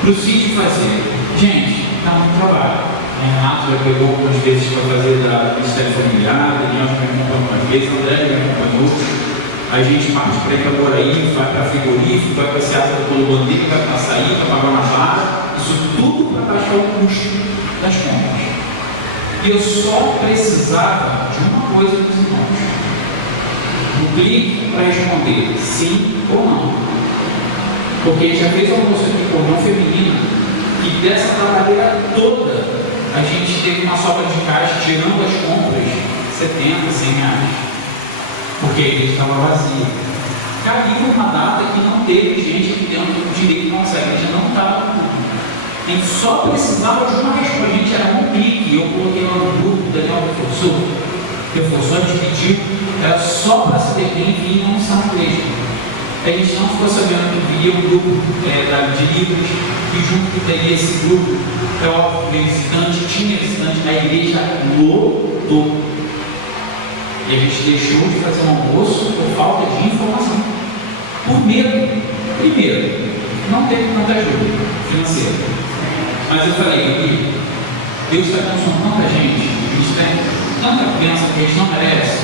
Para o sítio fazer. Gente, está muito trabalho. Renato já pegou algumas vezes para fazer da Ministério Familiar, Daniel já me acompanhou algumas vezes, André já me acompanhou. A gente parte para Itaboraí, vai para frigorífico, vai para Seara do Polo Bandeira, vai para Açaí, vai para Guanabara, isso tudo para baixar o custo das compras. E eu só precisava de uma coisa dos irmãos: um clique para responder sim ou não. Porque a gente já fez um almoço aqui com reunião feminina e dessa trabalheira toda a gente teve uma sobra de caixa, tirando as compras, 70, 100 reais. Porque a igreja estava vazia. Caiu uma data que não teve gente aqui dentro do direito, nossa, a igreja não estava no grupo. A gente só precisava de uma resposta. A gente era um clique. Eu coloquei lá no grupo, o Daniel reforçou, a gente pediu, era só para saber quem vinha e não está na igreja. A gente não ficou sabendo que viria um grupo de livros, e junto que teria esse grupo, é óbvio que visitante, tinha visitante, a igreja lotou. E a gente deixou de fazer um almoço por falta de informação. Por medo. Primeiro, não teve tanta ajuda financeira. Mas eu falei, aqui, Deus está abençoando tanta gente, a gente tem tanta bênção que a gente não merece.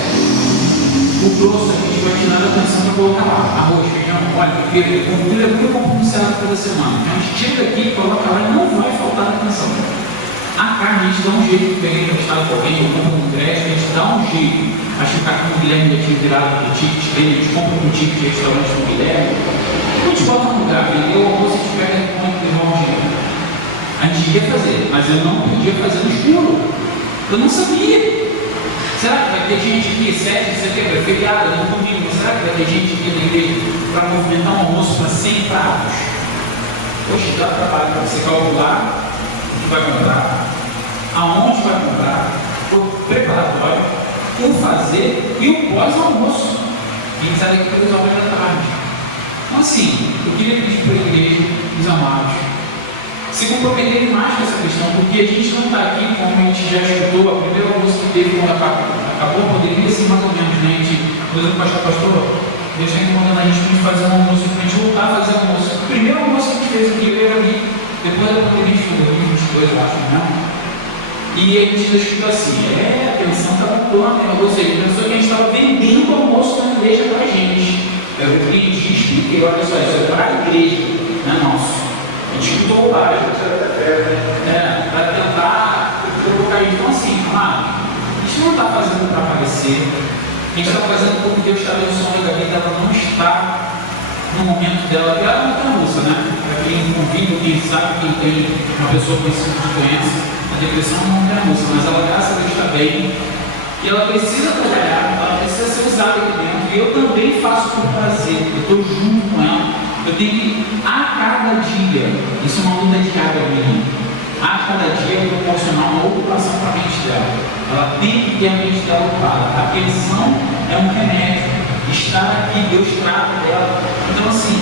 o grosso a gente vai tirar da atenção para colocar lá. Arroz, feijão, óleo, porque gordura é muito compulsada toda semana. Então a gente tira daqui, coloca lá e não vai faltar atenção. A carne a gente dá um jeito, peguei emprestado com alguém, eu compro um crédito, a gente dá um jeito. Acho que o cara com o Guilherme já tinha virado o ticket dele, a gente compra um ticket de restaurante com o Guilherme. A gente bota no lugar, vendeu o almoço, a gente pega e põe e devolve o dinheiro. A gente ia fazer, mas eu não podia fazer no escuro. Eu não sabia. Será que vai ter gente aqui, 7 de setembro, feriado, no domingo, será que vai ter gente aqui na igreja para movimentar um almoço para 100 pratos? Poxa, dá trabalho para você calcular o que vai comprar, aonde vai comprar, o preparatório, o fazer e o pós-almoço. A gente sai daqui pelas horas da tarde. Então assim, eu queria pedir para a igreja, os amados, se comprometerem mais com essa questão, porque a gente não está aqui, como a gente já escutou, a primeira almoço que teve quando acabou a pandemia, assim, mais ou menos, né? A gente, depois eu pastor, Deus está incomodando a gente para fazer um almoço, para a gente voltar a fazer almoço. O primeiro almoço que a gente fez aqui, eu era ali, depois da pandemia, a gente fez 2022, eu acho, não? E a gente escutou assim, a atenção estava toda, ou seja, pensou que a gente estava vendendo o almoço na igreja para a gente. Eu repreendi e expliquei, olha só, isso é para a igreja, não é nosso. A gente escutou lá, para tentar colocar isso. Então, assim, amado, a gente não está fazendo para aparecer, a gente está fazendo porque Deus está vendo o som da vida, ela não está no momento dela, porque ela não está russa, né? Para quem convive, quem sabe, quem tem uma pessoa com esse tipo de doença, a depressão não é russa, mas ela, graças a Deus, está bem. E ela precisa trabalhar, ela precisa ser usada aqui dentro. E eu também faço por prazer, eu estou junto com ela. Eu tenho que, a cada dia, isso é uma luta diária minha, a cada dia eu proporcionar uma ocupação para a mente dela. Ela tem que ter a mente dela ocupada. A pensão é um remédio. Estar aqui, Deus trata dela. Então assim,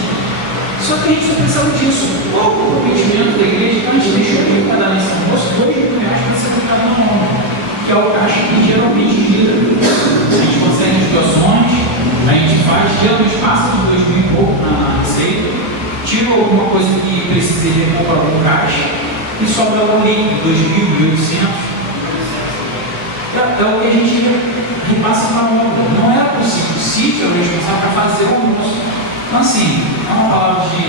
só que a gente só precisava disso. O comprometimento da igreja, então a gente deixou aqui cada nesse almoço R$2.000 para ser aplicado no nome, que é o caixa que geralmente gira. A gente consegue as doações, a gente faz, geralmente passa de 2.000 e pouco na receita, tira alguma coisa que precisa de repor para algum caixa e sobra o líquido, 2.000, 1.800. É o que a gente repassa para a obra. Não era possível. O sítio era o responsável para fazer o almoço. Então, assim, é uma palavra de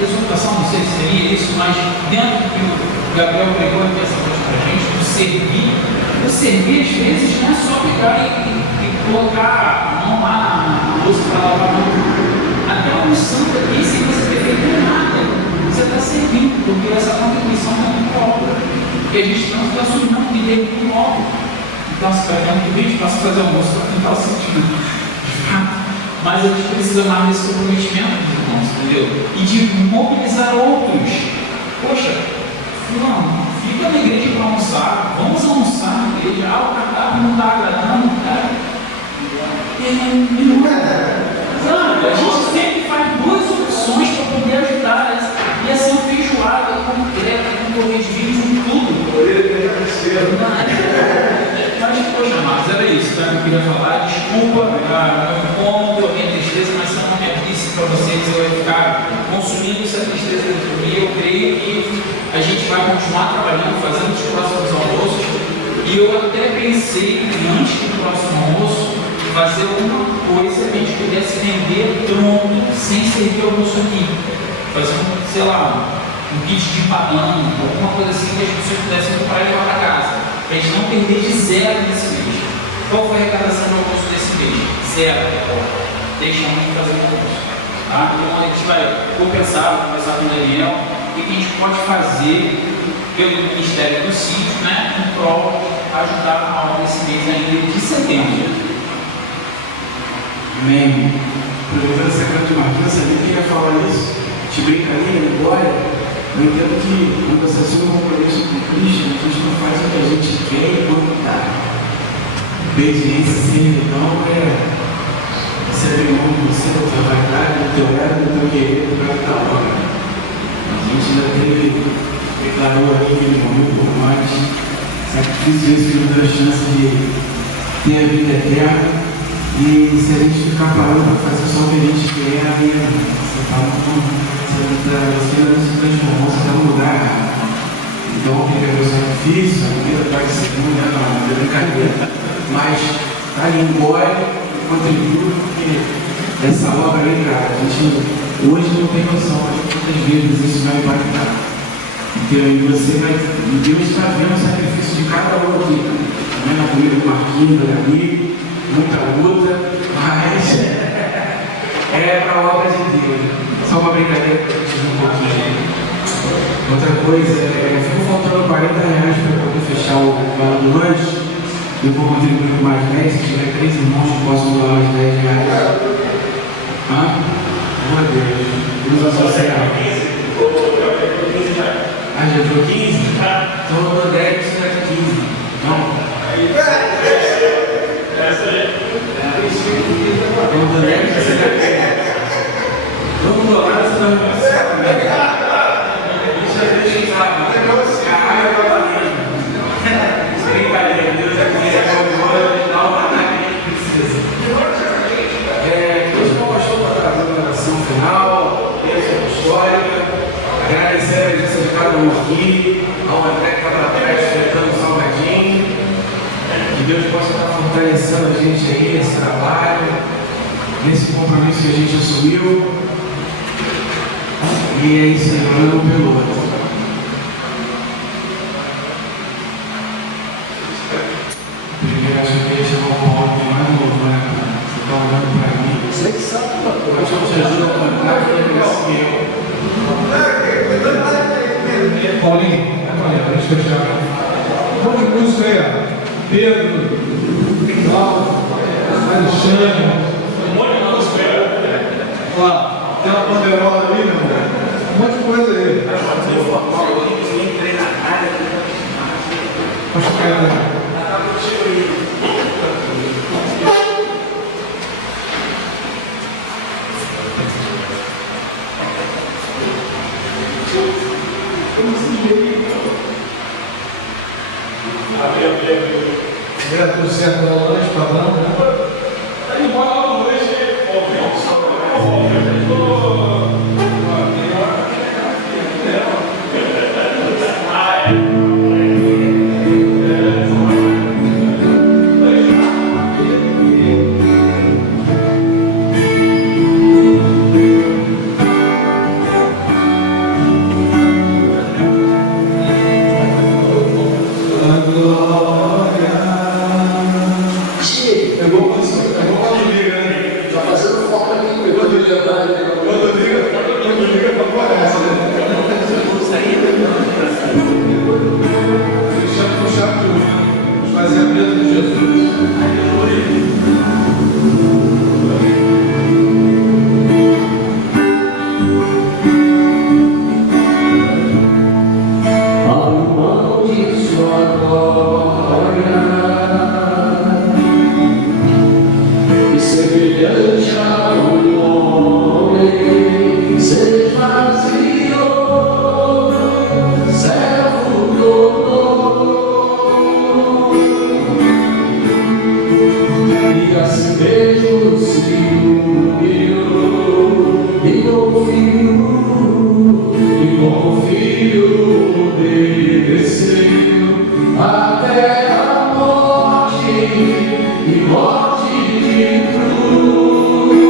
exortação, não sei se seria isso, mas dentro do que o Gabriel pregou aqui essa noite para a gente, do servir. O servir, às vezes, não é só pegar e colocar a mão lá na louça para lavar a mão. Até almoçando aqui, sem você ter feito nada, você está servindo, porque essa contribuição é muito obra. E a gente não está assumindo que tem muito obra. Então, se vai ano que vem, a gente passa a fazer almoço para tentar o sentimento. Mas a gente precisa mais desse comprometimento dos irmãos, entendeu? E de mobilizar outros. Poxa, não, fica na igreja para almoçar, vamos almoçar na igreja. O cardápio não está agradando, cara. Sabe, a gente sempre faz duas opções para poder ajudar. E essa feijoada completa, com corrigir com tudo. Mas, poxa, Marcos, era isso, tá? Eu queria falar. Desculpa, como eu tenho tristeza, mas se eu não me abrisse para vocês, eu ia ficar consumindo essa tristeza dentro de mim. Eu creio que a gente vai continuar trabalhando, fazendo os próximos almoços. E eu até pensei, antes do próximo almoço, fazer alguma coisa que a gente pudesse vender pronto, sem servir almoço aqui. Fazer sei lá, um kit de banana, alguma coisa assim que as pessoas pudessem comprar e levar para casa. Para a gente não perder de zero nesse mês. Qual foi a arrecadação do almoço desse mês? Zero. Deixamos de fazer o almoço. Tá? Então a gente vai conversar com o Daniel, o que a gente pode fazer pelo Ministério do Sítio, né, em prol de ajudar a obra desse mês ainda de setembro. Amém. Aproveitando essa grande marquinha, eu queria falar isso, de brincadeira, glória. Eu entendo que quando você assume um compromisso com Cristo, a gente não faz o que a gente quer e quando dá. Obediência sem não você abrir mão de você, da tua vaidade, do teu ego, do teu querer, do teu obra. A gente ainda declarou aqui que ele morreu por nós, sacrifício esse que nos deu a chance de ter a vida eterna. E se a gente ficar parando para fazer só o que a gente quer, aí você fala, você não se transformou, você está no lugar errado. Então, o que é o sacrifício, a vida vai ser muito, não é brincadeira. Mas tá? Engole, contribui, porque essa obra aí, cara, a gente hoje não tem noção, mas quantas vezes isso vai impactar. E Deus está vendo o sacrifício de cada um aqui, tá? Na família do Marquinhos, do amigo, muita luta, mas é para a obra de Deus. Só uma brincadeira para a gente ver um pouquinho. Outra coisa, ficou faltando R$40 para poder fechar o valor do lanche. Eu vou contribuir com mais 10, se tiver 3 irmãos que possam doar mais R$10. Meu Deus, nos associar. Já deu 15? Então eu dou 10 e você dá 15. Não? Eu dou 10 e você dá 15. Vamos doar, você não vai ser. Deixa eu falar. Caralho, eu tô falando. Brincadeira, Deus é comigo, dá uma ataque que precisa. Deus como pastor para trazer uma oração final, bênção apostólica, agradecer a presença de cada um aqui, ao André que está para trás, enfrentando o salgadinho, que Deus possa estar fortalecendo a gente aí nesse trabalho, nesse compromisso que a gente assumiu. E é isso aí, olhando pelo outro. Primeiro, acho que eu ia chamar o Paulo, tem mais um louvor, né, cara? Você está olhando para mim. Você que sabe, Eu acho que eu te ajudo a cantar, que é melhor que eu. Paulinho, para a gente fechar. Um monte de música aí, ó. Pedro, Cláudio, Alexandre. Um monte de música aí. Olha lá, tem uma bandeirola ali, meu irmão. Um monte de coisa aí. Acho que é. Era tudo certo no lanche, padrão, né? Tá embora lá no lanche, e morte de cruz.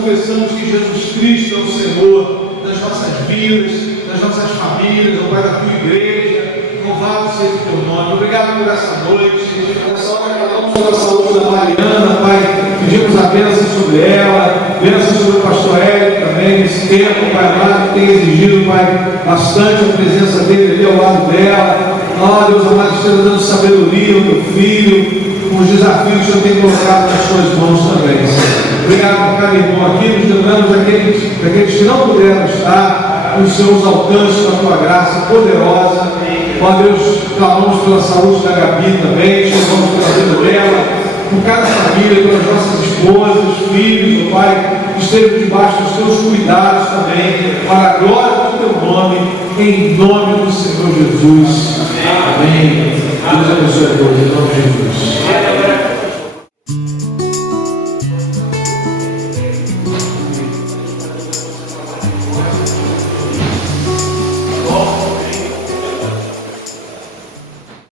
confessamos que Jesus Cristo é o Senhor das nossas vidas, das nossas famílias, ó Pai, da tua igreja. Louvado seja o teu nome. Obrigado por essa noite. Nessa hora clamamos pela saúde da Mariana, Pai. Pedimos a bênção sobre ela, bênção sobre o pastor Hélio também, nesse tempo, Pai amado, que tem exigido, Pai, bastante a presença dele ali ao lado dela. Ó Deus amado, esteja dando sabedoria ao teu filho, os desafios que o Senhor tem colocado nas suas mãos também. Obrigado por cada irmão aqui. Nos lembramos daqueles que não puderam estar, os seus alcances com a tua graça poderosa. Ó Deus, clamamos pela saúde da Gabi também, clamamos pela vida dela, por cada família, pelas nossas esposas, filhos, ó Pai, que estejam debaixo dos teus cuidados também, para a glória do teu nome, em nome do Senhor Jesus. Amém. Deus abençoe a todos, em nome de Jesus.